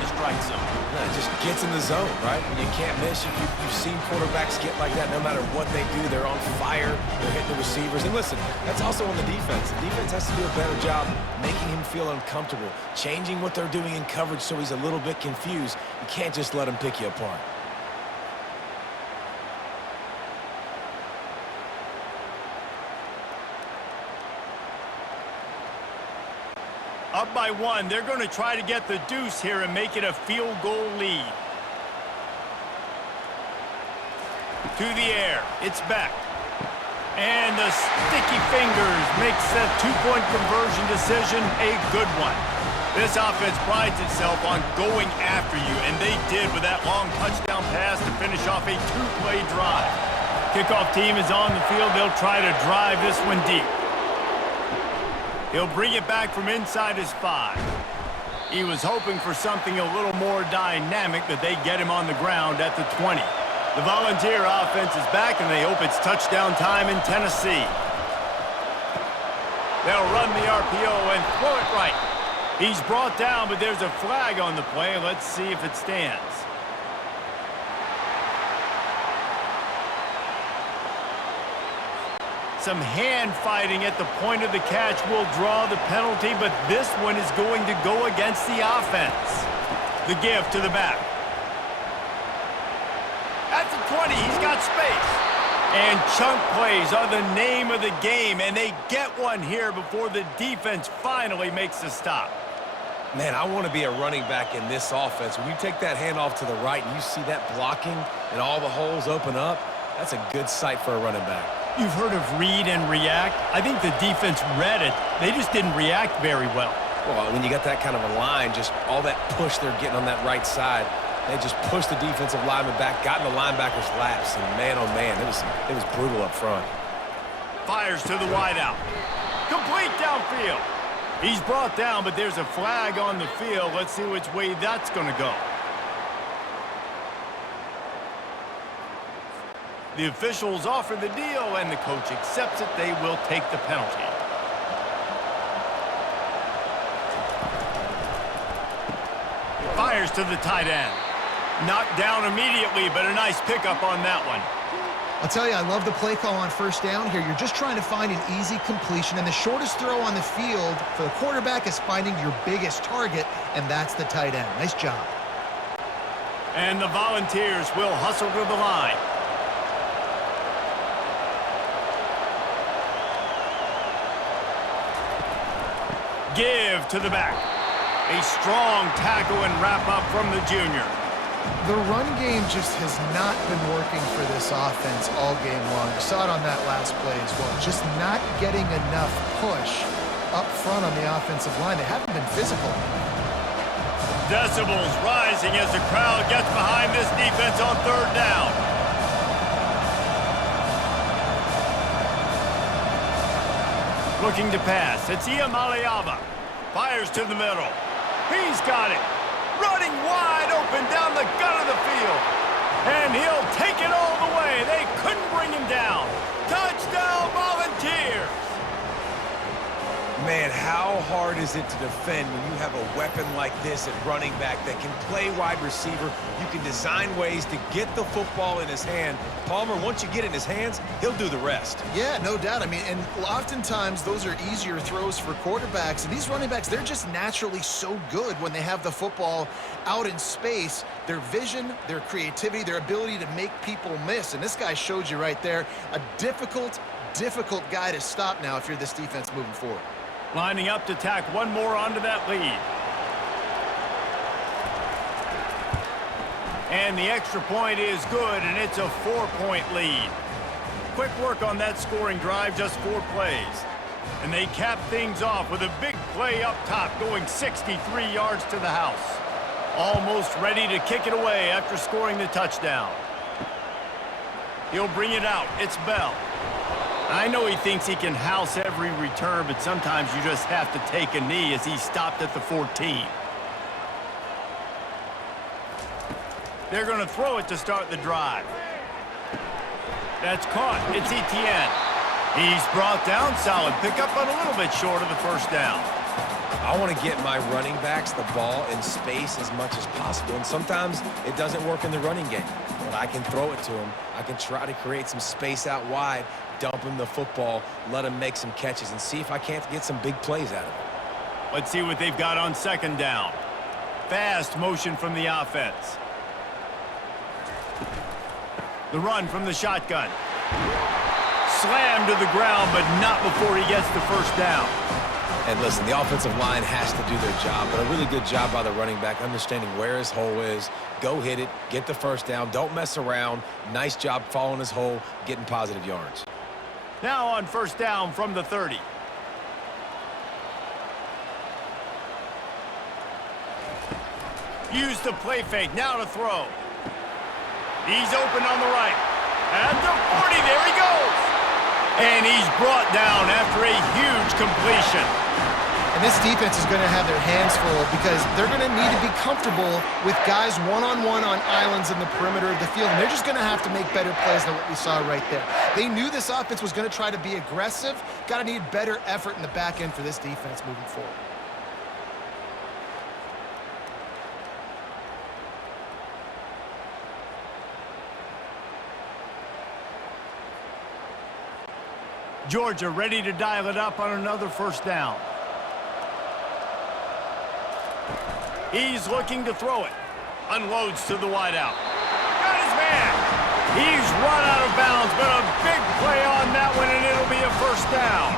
the strike zone. Yeah, it just gets in the zone, right? When you can't miss, you've seen quarterbacks get like that no matter what they do. They're on fire. They're hitting the receivers. And listen, that's also on the defense. The defense has to do a better job making him feel uncomfortable, changing what they're doing in coverage so he's a little bit confused. You can't just let him pick you apart. Up by 1, they're going to try to get the deuce here and make it a field goal lead. To the air, it's back. And the sticky fingers makes that two-point conversion decision a good one. This offense prides itself on going after you, and they did with that long touchdown pass to finish off a two-play drive. Kickoff team is on the field. They'll try to drive this one deep. He'll bring it back from inside his 5. He was hoping for something a little more dynamic, but they get him on the ground at the 20. The Volunteer offense is back, and they hope it's touchdown time in Tennessee. They'll run the RPO and throw it right. He's brought down, but there's a flag on the play. Let's see if it stands. Some hand fighting at the point of the catch will draw the penalty, but this one is going to go against the offense. The give to the back. At the 20, he's got space. And chunk plays are the name of the game, and they get one here before the defense finally makes the stop. Man, I want to be a running back in this offense. When you take that handoff to the right and you see that blocking and all the holes open up, that's a good sight for a running back. You've heard of read and react. I think the defense read it. They just didn't react very well. Well, when you got that kind of a line, just all that push they're getting on that right side, they just pushed the defensive lineman back, got in the linebacker's laps, and man, oh man, it was brutal up front. Fires to the wideout. Complete downfield. He's brought down, but there's a flag on the field. Let's see which way that's going to go. The officials offer the deal, and the coach accepts it. They will take the penalty. Fires to the tight end. Knocked down immediately, but a nice pickup on that one. I'll tell you, I love the play call on 1st down here. You're just trying to find an easy completion, and the shortest throw on the field for the quarterback is finding your biggest target, and that's the tight end. Nice job. And the Volunteers will hustle to the line. Give to the back. A strong tackle and wrap up from the junior. The run game just has not been working for this offense all game long. You saw it on that last play as well. Just not getting enough push up front on the offensive line. They haven't been physical. Decibels rising as the crowd gets behind this defense on 3rd down. Looking to pass. It's Iamaleava. Fires to the middle. He's got it. Running wide open down the gut of the field. And he'll take it all the way. They couldn't bring him down. Touchdown, Volunteers. Man, how hard is it to defend when you have a weapon like this at running back that can play wide receiver? You can design ways to get the football in his hand. Palmer, once you get it in his hands, he'll do the rest. Yeah, no doubt. I mean, and oftentimes those are easier throws for quarterbacks. And these running backs, they're just naturally so good when they have the football out in space. Their vision, their creativity, their ability to make people miss. And this guy showed you right there, a difficult guy to stop now if you're this defense moving forward. Lining up to tack one more onto that lead. And the extra point is good, and it's a 4-point lead. Quick work on that scoring drive, just 4 plays. And they cap things off with a big play up top, going 63 yards to the house. Almost ready to kick it away after scoring the touchdown. He'll bring it out. It's Bell. I know he thinks he can house every return, but sometimes you just have to take a knee as he stopped at the 14. They're going to throw it to start the drive. That's caught. It's ETN. He's brought down. Solid pickup, but a little bit short of the first down. I want to get my running backs the ball in space as much as possible, and sometimes it doesn't work in the running game. But I can throw it to him. I can try to create some space out wide, dump him the football, let him make some catches, and see if I can't get some big plays out of it. Let's see what they've got on second down. Fast motion from the offense. The run from the shotgun. Slammed to the ground, but not before he gets the first down. And listen, the offensive line has to do their job, but a really good job by the running back understanding where his hole is. Go hit it, get the first down, don't mess around. Nice job following his hole, getting positive yards. Now on first down from the 30. Use the play fake, now to throw. He's open on the right. At the 40, there he goes. And he's brought down after a huge completion. And this defense is going to have their hands full because they're going to need to be comfortable with guys one-on-one on islands in the perimeter of the field. And they're just going to have to make better plays than what we saw right there. They knew this offense was going to try to be aggressive. Got to need better effort in the back end for this defense moving forward. Georgia ready to dial it up on another first down. He's looking to throw it. Unloads to the wideout. Got his man. He's run out of bounds, but a big play on that one, and it'll be a first down.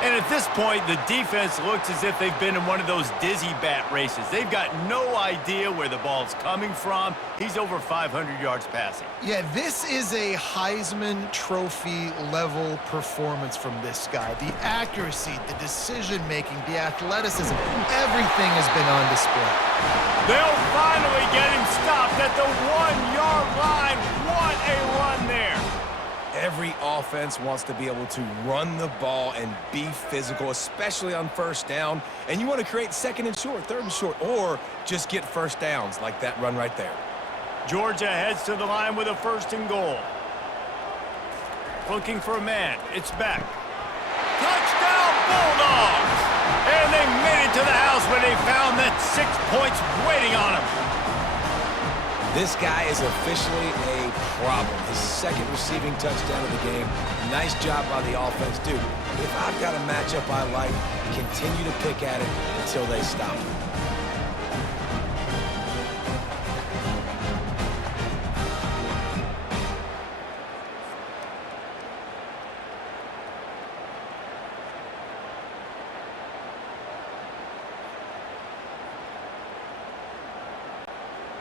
And at this point, the defense looks as if they've been in one of those dizzy bat races. They've got no idea where the ball's coming from. He's over 500 yards passing. Yeah, this is a Heisman Trophy level performance from this guy. The accuracy, the decision-making, the athleticism, everything has been on display. They'll finally get him stopped at the 1-yard line. What a run there. Every offense wants to be able to run the ball and be physical, especially on first down. And you want to create second and short, third and short, or just get first downs like that run right there. Georgia heads to the line with a first and goal. Looking for a man. It's back. Touchdown, Bulldogs! And they made it to the house where they found that 6 points waiting on them. This guy is officially a problem. His second receiving touchdown of the game. Nice job by the offense. Dude, if I've got a matchup I like, continue to pick at it until they stop it.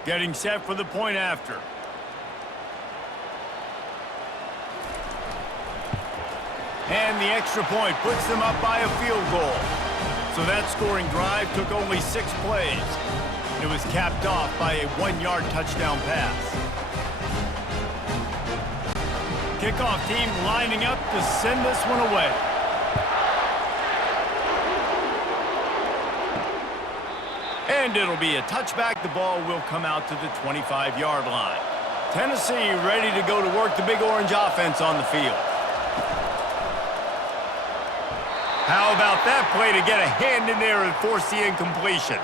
Getting set for the point after. And the extra point puts them up by a field goal. So that scoring drive took only 6 plays. It was capped off by a 1-yard touchdown pass. Kickoff team lining up to send this one away. And it'll be a touchback. The ball will come out to the 25-yard line. Tennessee ready to go to work the Big Orange offense on the field. How about that play to get a hand in there and force the incompletion?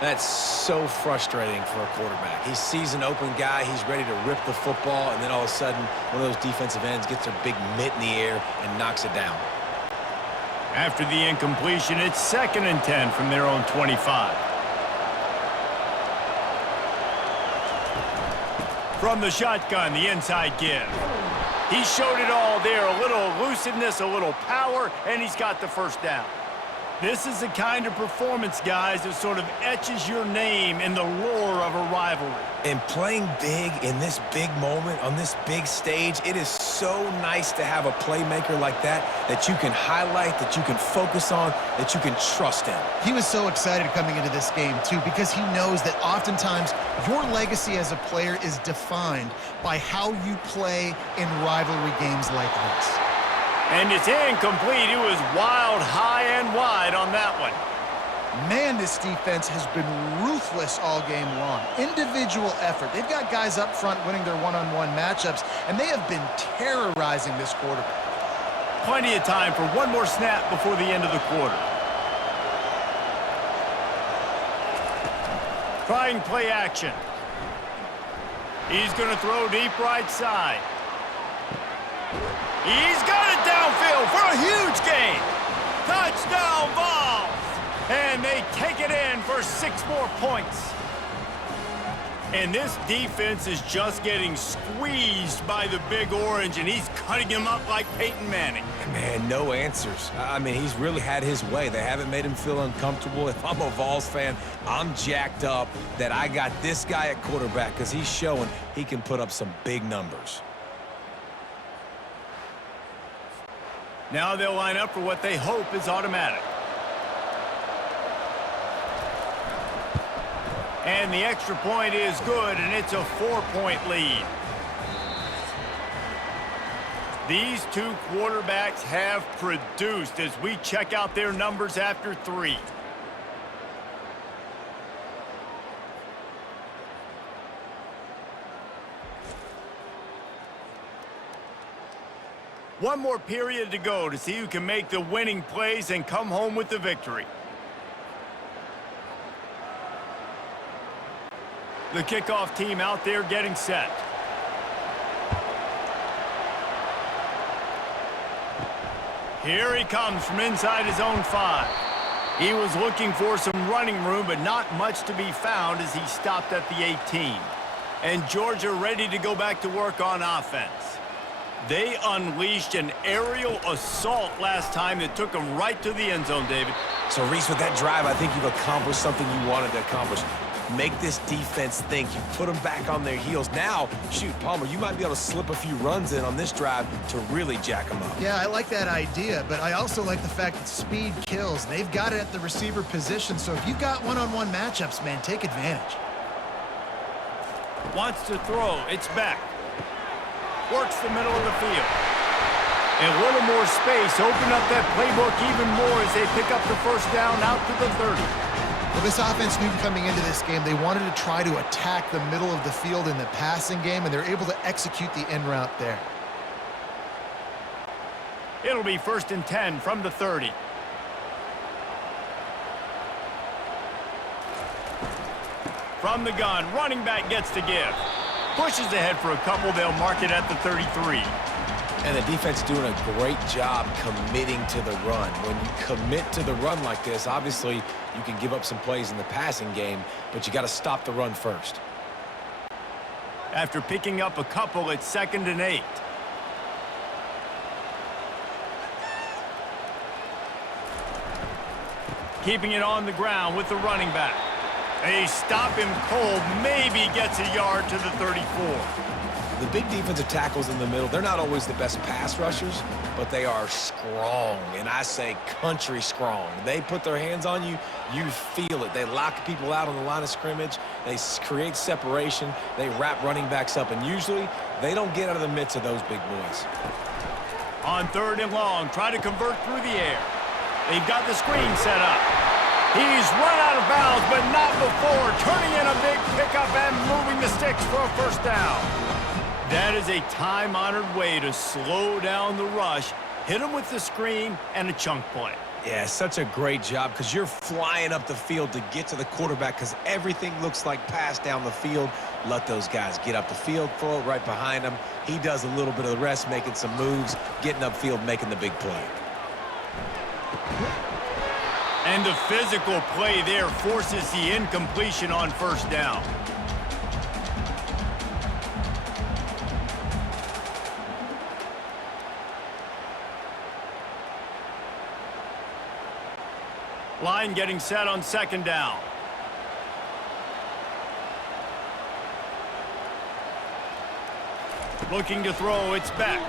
That's so frustrating for a quarterback. He sees an open guy, he's ready to rip the football, and then all of a sudden, one of those defensive ends gets their big mitt in the air and knocks it down. After the incompletion, it's 2nd and 10 from their own 25. From the shotgun, the inside give. He showed it all there. A little elusiveness, a little power, and he's got the first down. This is the kind of performance, guys, that sort of etches your name in the lore of a rivalry. And playing big in this big moment, on this big stage, it is so nice to have a playmaker like that you can highlight, that you can focus on, that you can trust in. He was so excited coming into this game, too, because he knows that oftentimes your legacy as a player is defined by how you play in rivalry games like this. And it's incomplete. It was wild, high and wide on that one. Man, this defense has been ruthless all game long. Individual effort. They've got guys up front winning their one-on-one matchups, and they have been terrorizing this quarterback. Plenty of time for one more snap before the end of the quarter. Trying play action. He's going to throw deep right side. He's got it downfield for a huge gain. Touchdown, Vols! And they take it in for 6 more points. And this defense is just getting squeezed by the Big Orange, and he's cutting him up like Peyton Manning. Man, no answers. I mean, he's really had his way. They haven't made him feel uncomfortable. If I'm a Vols fan, I'm jacked up that I got this guy at quarterback because he's showing he can put up some big numbers. Now they'll line up for what they hope is automatic. And the extra point is good, and it's a 4-point lead. These two quarterbacks have produced as we check out their numbers after 3. One more period to go to see who can make the winning plays and come home with the victory. The kickoff team out there getting set. Here he comes from inside his own 5. He was looking for some running room, but not much to be found as he stopped at the 18. And Georgia ready to go back to work on offense. They unleashed an aerial assault last time that took them right to the end zone, David. So, Reese, with that drive, I think you've accomplished something you wanted to accomplish. Make this defense think. You put them back on their heels. Now, shoot, Palmer, you might be able to slip a few runs in on this drive to really jack them up. Yeah, I like that idea, but I also like the fact that speed kills. They've got it at the receiver position, so if you've got one-on-one matchups, man, take advantage. Wants to throw. It's back. Works the middle of the field. And a little more space. Open up that playbook even more as they pick up the first down out to the 30. Well, this offense knew coming into this game they wanted to try to attack the middle of the field in the passing game, and they're able to execute the end route there. It'll be 1st and 10 from the 30. From the gun, running back gets to give. Pushes ahead for a couple. They'll mark it at the 33. And the defense doing a great job committing to the run. When you commit to the run like this, obviously you can give up some plays in the passing game, but you got to stop the run first. After picking up a couple, it's 2nd and 8. Keeping it on the ground with the running back. They stop him cold, maybe gets a yard to the 34. The big defensive tackles in the middle, they're not always the best pass rushers, but they are strong, and I say country strong. They put their hands on you, you feel it. They lock people out on the line of scrimmage. They create separation. They wrap running backs up, and usually they don't get out of the midst of those big boys. On 3rd and long, try to convert through the air. They've got the screen set up. He's run out of bounds, but not before turning in a big pickup and moving the sticks for a first down. That is a time-honored way to slow down the rush, hit him with the screen, and a chunk play. Yeah, such a great job because you're flying up the field to get to the quarterback because everything looks like pass down the field. Let those guys get up the field, throw it right behind him. He does a little bit of the rest, making some moves, getting upfield, making the big play. And the physical play there forces the incompletion on first down. Line getting set on second down. Looking to throw, it's back.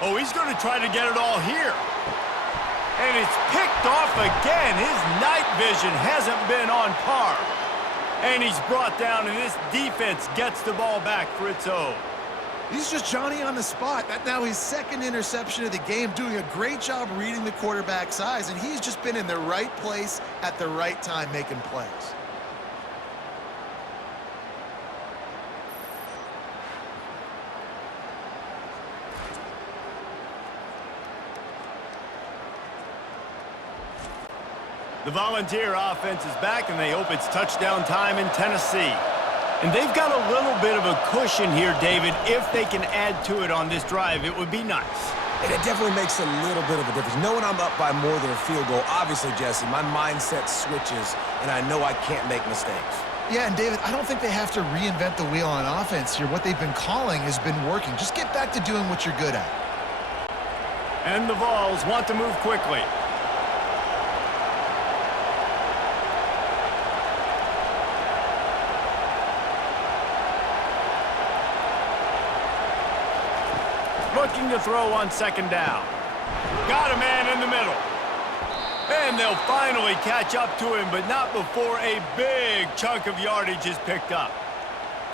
Oh, he's going to try to get it all here. And it's picked off again. His night vision hasn't been on par. And he's brought down, and this defense gets the ball back for its own. He's just Johnny on the spot. That's now his second interception of the game, doing a great job reading the quarterback's eyes, and he's just been in the right place at the right time making plays. The Volunteer offense is back, and they hope it's touchdown time in Tennessee. And they've got a little bit of a cushion here, David. If they can add to it on this drive, it would be nice. And it definitely makes a little bit of a difference. Knowing I'm up by more than a field goal, obviously, Jesse, my mindset switches, and I know I can't make mistakes. Yeah, and David, I don't think they have to reinvent the wheel on offense here. What they've been calling has been working. Just get back to doing what you're good at. And the Vols want to move quickly. Looking to throw on second down. Got a man in the middle. And they'll finally catch up to him, but not before a big chunk of yardage is picked up.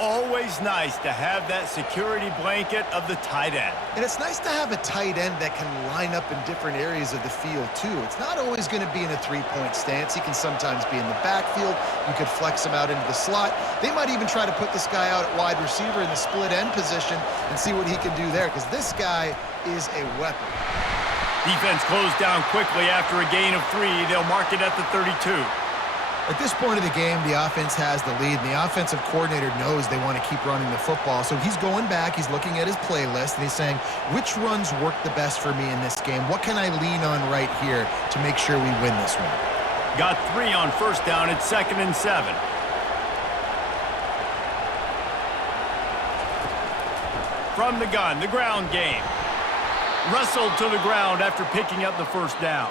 Always nice to have that security blanket of the tight end. And it's nice to have a tight end that can line up in different areas of the field, too. It's not always going to be in a three-point stance. He can sometimes be in the backfield. You could flex him out into the slot. They might even try to put this guy out at wide receiver in the split end position and see what he can do there, because this guy is a weapon. Defense closed down quickly after a gain of 3. They'll mark it at the 32. At this point of the game, the offense has the lead, and the offensive coordinator knows they want to keep running the football. So he's going back, he's looking at his playlist, and he's saying, which runs work the best for me in this game? What can I lean on right here to make sure we win this one? Got 3 on first down. It's 2nd and 7. From the gun, the ground game. Wrestled to the ground after picking up the first down.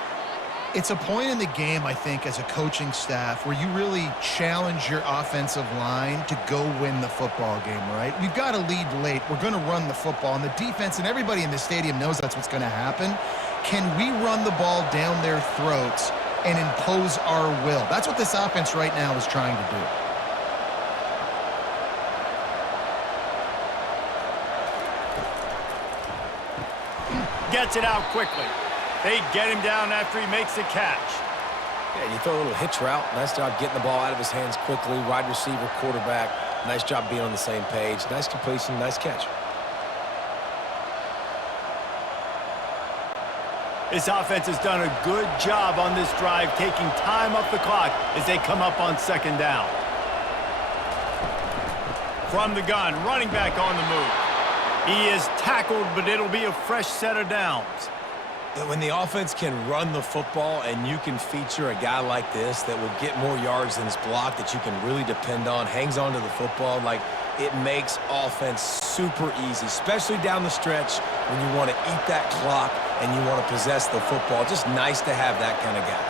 It's a point in the game, I think, as a coaching staff where you really challenge your offensive line to go win the football game, right? We've got to lead late. We're going to run the football, and the defense and everybody in the stadium knows that's what's going to happen. Can we run the ball down their throats and impose our will? That's what this offense right now is trying to do. Gets it out quickly. They get him down after he makes the catch. Yeah, you throw a little hitch route. Nice job getting the ball out of his hands quickly. Wide receiver, quarterback. Nice job being on the same page. Nice completion, nice catch. This offense has done a good job on this drive, taking time off the clock as they come up on second down. From the gun, running back on the move. He is tackled, but it'll be a fresh set of downs. When the offense can run the football and you can feature a guy like this that will get more yards than his block that you can really depend on, hangs on to the football, like it makes offense super easy, especially down the stretch when you want to eat that clock and you want to possess the football. Just nice to have that kind of guy.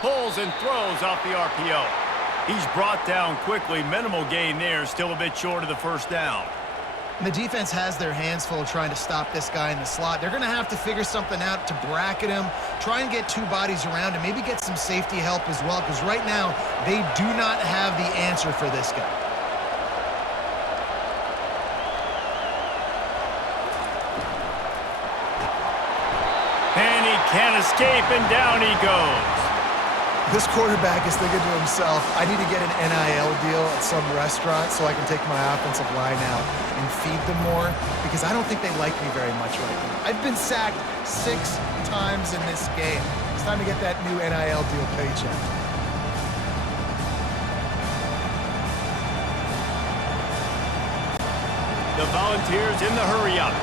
Pulls and throws off the RPO. He's brought down quickly. Minimal gain there. Still a bit short of the first down. And the defense has their hands full trying to stop this guy in the slot. They're going to have to figure something out to bracket him, try and get 2 bodies around him, maybe get some safety help as well, because right now they do not have the answer for this guy. And he can't escape, and down he goes. This quarterback is thinking to himself, I need to get an NIL deal at some restaurant so I can take my offensive line out and feed them more, because I don't think they like me very much right now. I've been sacked 6 times in this game. It's time to get that new NIL deal paycheck. The Volunteers in the hurry-up.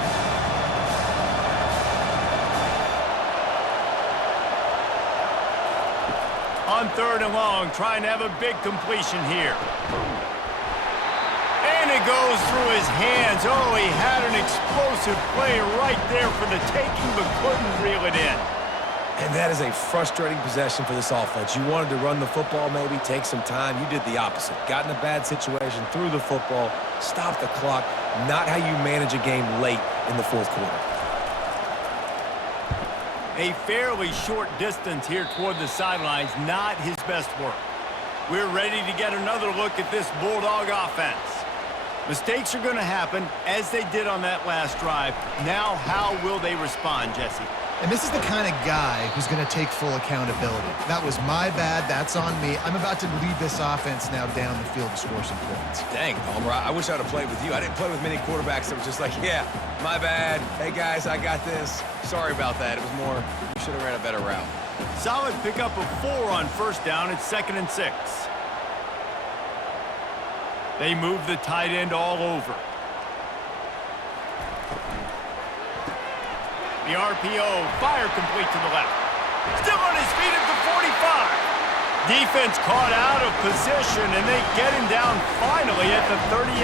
On 3rd and long, trying to have a big completion here. And it goes through his hands. Oh, he had an explosive play right there for the taking, but couldn't reel it in. And that is a frustrating possession for this offense. You wanted to run the football, maybe take some time. You did the opposite. Got in a bad situation, threw the football, stopped the clock. Not how you manage a game late in the fourth quarter. A fairly short distance here toward the sidelines, not his best work. We're ready to get another look at this Bulldog offense. Mistakes are going to happen, as they did on that last drive. Now, how will they respond, Jesse? And this is the kind of guy who's going to take full accountability. That was my bad. That's on me. I'm about to lead this offense now down the field to score some points. Dang, Palmer, I wish I'd have played with you. I didn't play with many quarterbacks that were just like, yeah, my bad. Hey, guys, I got this. Sorry about that. It was more, you should have ran a better route. Solid pickup of 4 on first down. It's 2nd and 6. They move the tight end all over. The RPO, fire complete to the left. Still on his feet at the 45. Defense caught out of position, and they get him down finally at the 38.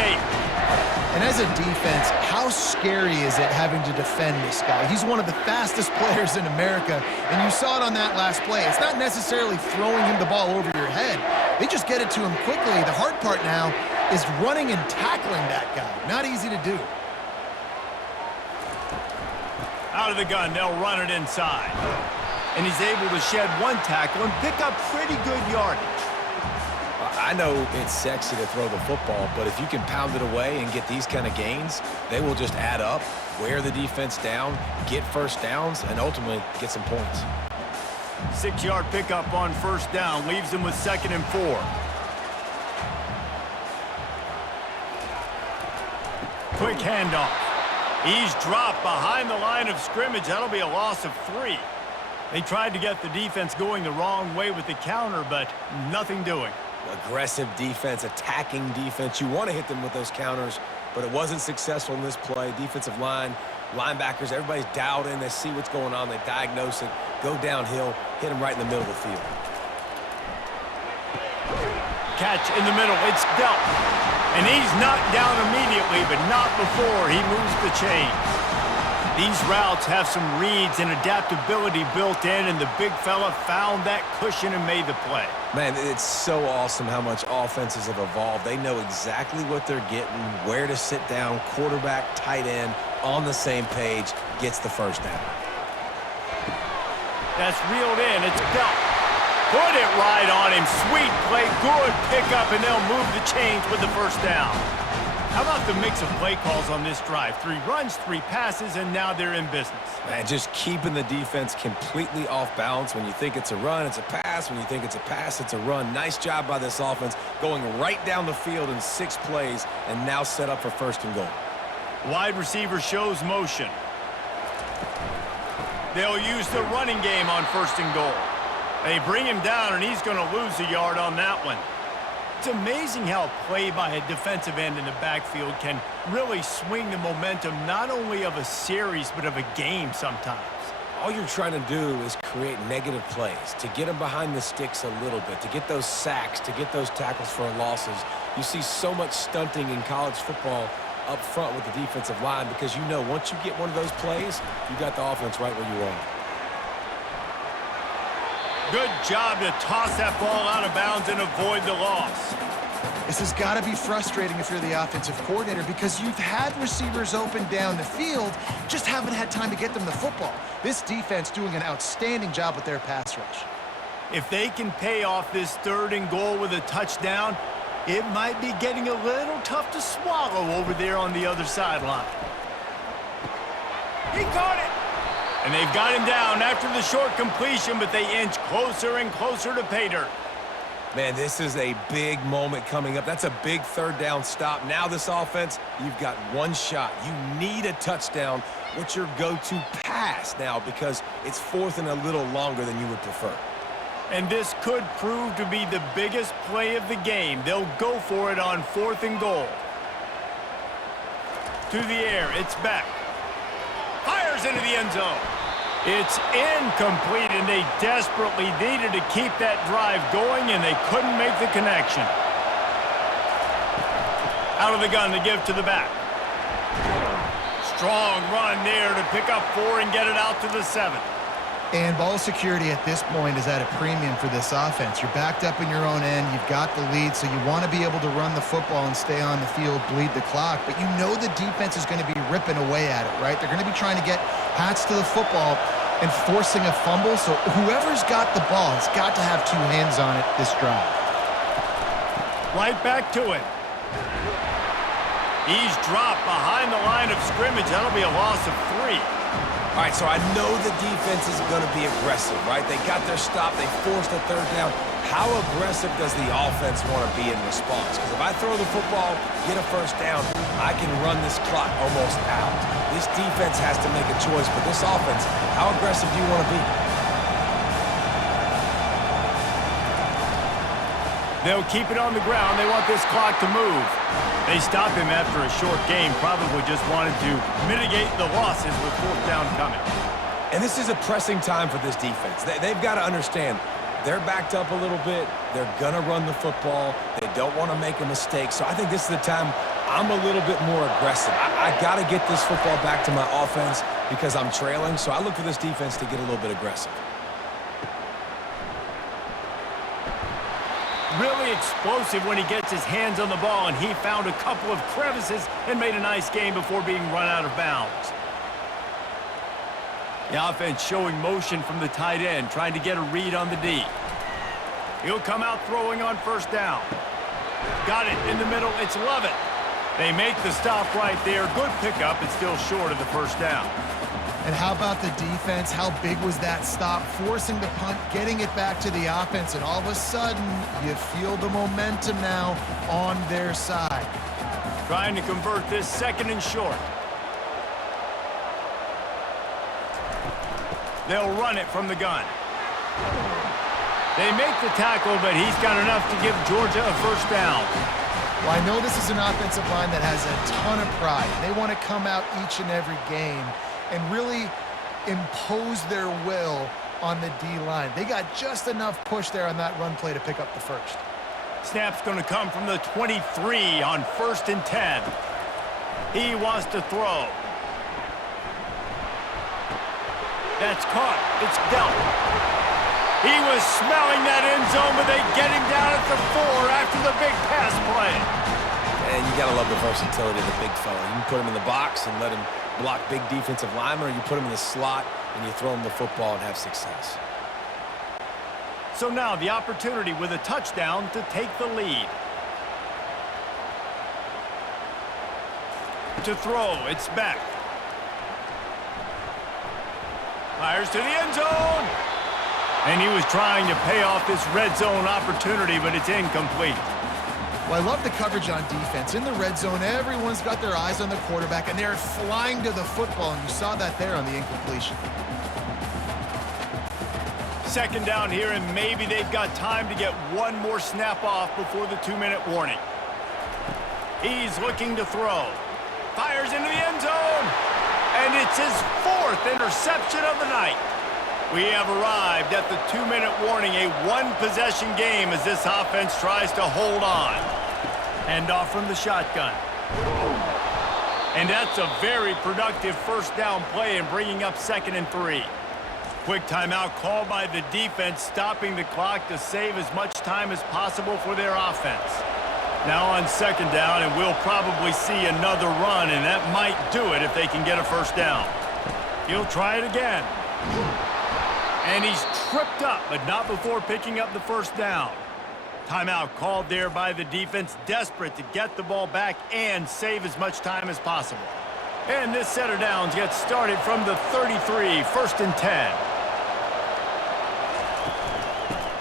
And as a defense, how scary is it having to defend this guy? He's one of the fastest players in America, and you saw it on that last play. It's not necessarily throwing him the ball over your head. They just get it to him quickly. The hard part now is running and tackling that guy. Not easy to do. Out of the gun, they'll run it inside. And he's able to shed 1 tackle and pick up pretty good yardage. I know it's sexy to throw the football, but if you can pound it away and get these kind of gains, they will just add up, wear the defense down, get first downs, and ultimately get some points. 6-yard pickup on first down leaves him with 2nd and 4. Quick handoff. He's dropped behind the line of scrimmage. That'll be a loss of 3. They tried to get the defense going the wrong way with the counter, but nothing doing. Aggressive defense, attacking defense. You want to hit them with those counters, but it wasn't successful in this play. Defensive line, linebackers, everybody's dialed in. They see what's going on. They diagnose it, go downhill, hit them right in the middle of the field. Catch in the middle. It's dealt. And he's knocked down immediately, but not before he moves the chains. These routes have some reads and adaptability built in, and the big fella found that cushion and made the play. Man, it's so awesome how much offenses have evolved. They know exactly what they're getting, where to sit down, quarterback, tight end, on the same page, gets the first down. That's reeled in. It's dealt. Put it right on him. Sweet play. Good pickup, and they'll move the chains with the first down. How about the mix of play calls on this drive? 3 runs, 3 passes, and now they're in business. Man, just keeping the defense completely off balance. When you think it's a run, it's a pass. When you think it's a pass, it's a run. Nice job by this offense, going right down the field in 6 plays, and now set up for 1st and goal. Wide receiver shows motion. They'll use the running game on 1st and goal. They bring him down, and he's going to lose a yard on that one. It's amazing how play by a defensive end in the backfield can really swing the momentum not only of a series but of a game sometimes. All you're trying to do is create negative plays, to get them behind the sticks a little bit, to get those sacks, to get those tackles for losses. You see so much stunting in college football up front with the defensive line because you know once you get one of those plays, you got the offense right where you want. Good job to toss that ball out of bounds and avoid the loss. This has got to be frustrating if you're the offensive coordinator because you've had receivers open down the field, just haven't had time to get them the football. This defense doing an outstanding job with their pass rush. If they can pay off this 3rd and goal with a touchdown, it might be getting a little tough to swallow over there on the other sideline. He caught it! And they've got him down after the short completion, but they inch closer and closer to pay dirt. Man, this is a big moment coming up. That's a big 3rd down stop. Now this offense, you've got 1 shot. You need a touchdown. What's your go-to pass now? Because it's 4th and a little longer than you would prefer. And this could prove to be the biggest play of the game. They'll go for it on 4th and goal. To the air, it's back. Fires into the end zone. It's incomplete, and they desperately needed to keep that drive going, and they couldn't make the connection. Out of the gun to give to the back. Strong run there to pick up 4 and get it out to the 7. And ball security at this point is at a premium for this offense. You're backed up in your own end. You've got the lead, so you want to be able to run the football and stay on the field, bleed the clock. But you know the defense is going to be ripping away at it, right? They're going to be trying to get hats to the football and forcing a fumble. So whoever's got the ball has got to have 2 hands on it this drive. Right back to it. He's dropped behind the line of scrimmage. That'll be a loss of 3. All right, so I know the defense is going to be aggressive, right? They got their stop. They forced a 3rd down. How aggressive does the offense want to be in response? Because if I throw the football, get a 1st down, I can run this clock almost out. This defense has to make a choice, but this offense, how aggressive do you want to be? They'll keep it on the ground. They want this clock to move. They stop him after a short game. Probably just wanted to mitigate the losses with 4th down coming. And this is a pressing time for this defense. They've got to understand they're backed up a little bit. They're going to run the football. They don't want to make a mistake. So I think this is the time I'm a little bit more aggressive. I got to get this football back to my offense because I'm trailing. So I look for this defense to get a little bit aggressive. Really explosive when he gets his hands on the ball, and he found a couple of crevices and made a nice game before being run out of bounds. The offense showing motion from the tight end, trying to get a read on the D. He'll come out throwing on 1st down. Got it in the middle. It's Lovett. They make the stop right there. Good pickup. It's still short of the 1st down. And how about the defense? How big was that stop? Forcing the punt, getting it back to the offense, and all of a sudden, you feel the momentum now on their side. Trying to convert this 2nd and short. They'll run it from the gun. They make the tackle, but he's got enough to give Georgia a 1st down. Well, I know this is an offensive line that has a ton of pride. They want to come out each and every game and really impose their will on the D-line. They got just enough push there on that run play to pick up the 1st. Snap's going to come from the 23 on 1st and 10. He wants to throw. That's caught. It's dealt. He was smelling that end zone, but they get him down at the 4 after the big pass play. And you got to love the versatility of the big fella. You can put him in the box and let him block big defensive linemen, or you put him in the slot and you throw him the football and have success. So now the opportunity with a touchdown to take the lead. To throw, it's back. Fires to the end zone. And he was trying to pay off this red zone opportunity, but it's incomplete. Well, I love the coverage on defense. In the red zone, everyone's got their eyes on the quarterback, and they're flying to the football, and you saw that there on the incompletion. 2nd down here, and maybe they've got time to get one more snap off before the 2-minute warning. He's looking to throw. Fires into the end zone, and it's his 4th interception of the night. We have arrived at the 2-minute warning, a 1-possession game as this offense tries to hold on. Hand off from the shotgun. And that's a very productive 1st down play and bringing up 2nd and 3. Quick timeout called by the defense, stopping the clock to save as much time as possible for their offense. Now on 2nd down, and we'll probably see another run, and that might do it if they can get a 1st down. He'll try it again. And he's tripped up, but not before picking up the 1st down. Timeout called there by the defense, desperate to get the ball back and save as much time as possible. And this set of downs gets started from the 33, 1st and 10.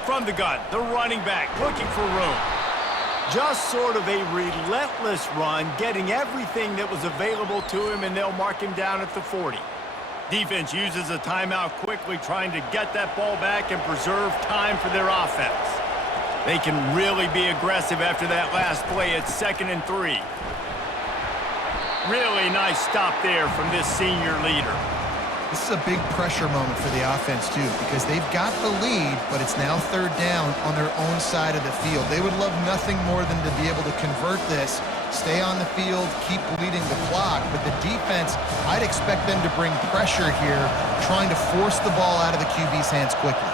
From the gun, the running back looking for room. Just sort of a relentless run, getting everything that was available to him, and they'll mark him down at the 40. Defense uses a timeout quickly, trying to get that ball back and preserve time for their offense. They can really be aggressive after that last play at 2nd and 3. Really nice stop there from this senior leader. This is a big pressure moment for the offense, too, because they've got the lead, but it's now 3rd down on their own side of the field. They would love nothing more than to be able to convert this stay on the field, keep bleeding the clock. But the defense, I'd expect them to bring pressure here, trying to force the ball out of the QB's hands quickly.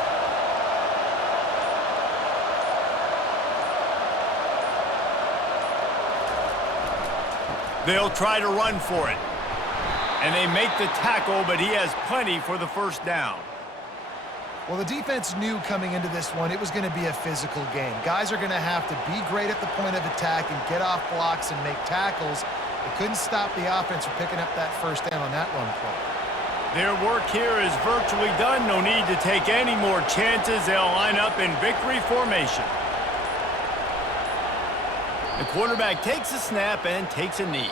They'll try to run for it. And they make the tackle, but he has plenty for the first down. Well, the defense knew coming into this one it was going to be a physical game. Guys are going to have to be great at the point of attack and get off blocks and make tackles. They couldn't stop the offense from picking up that first down on that run play. Their work here is virtually done. No need to take any more chances. They'll line up in victory formation. The quarterback takes a snap and takes a knee.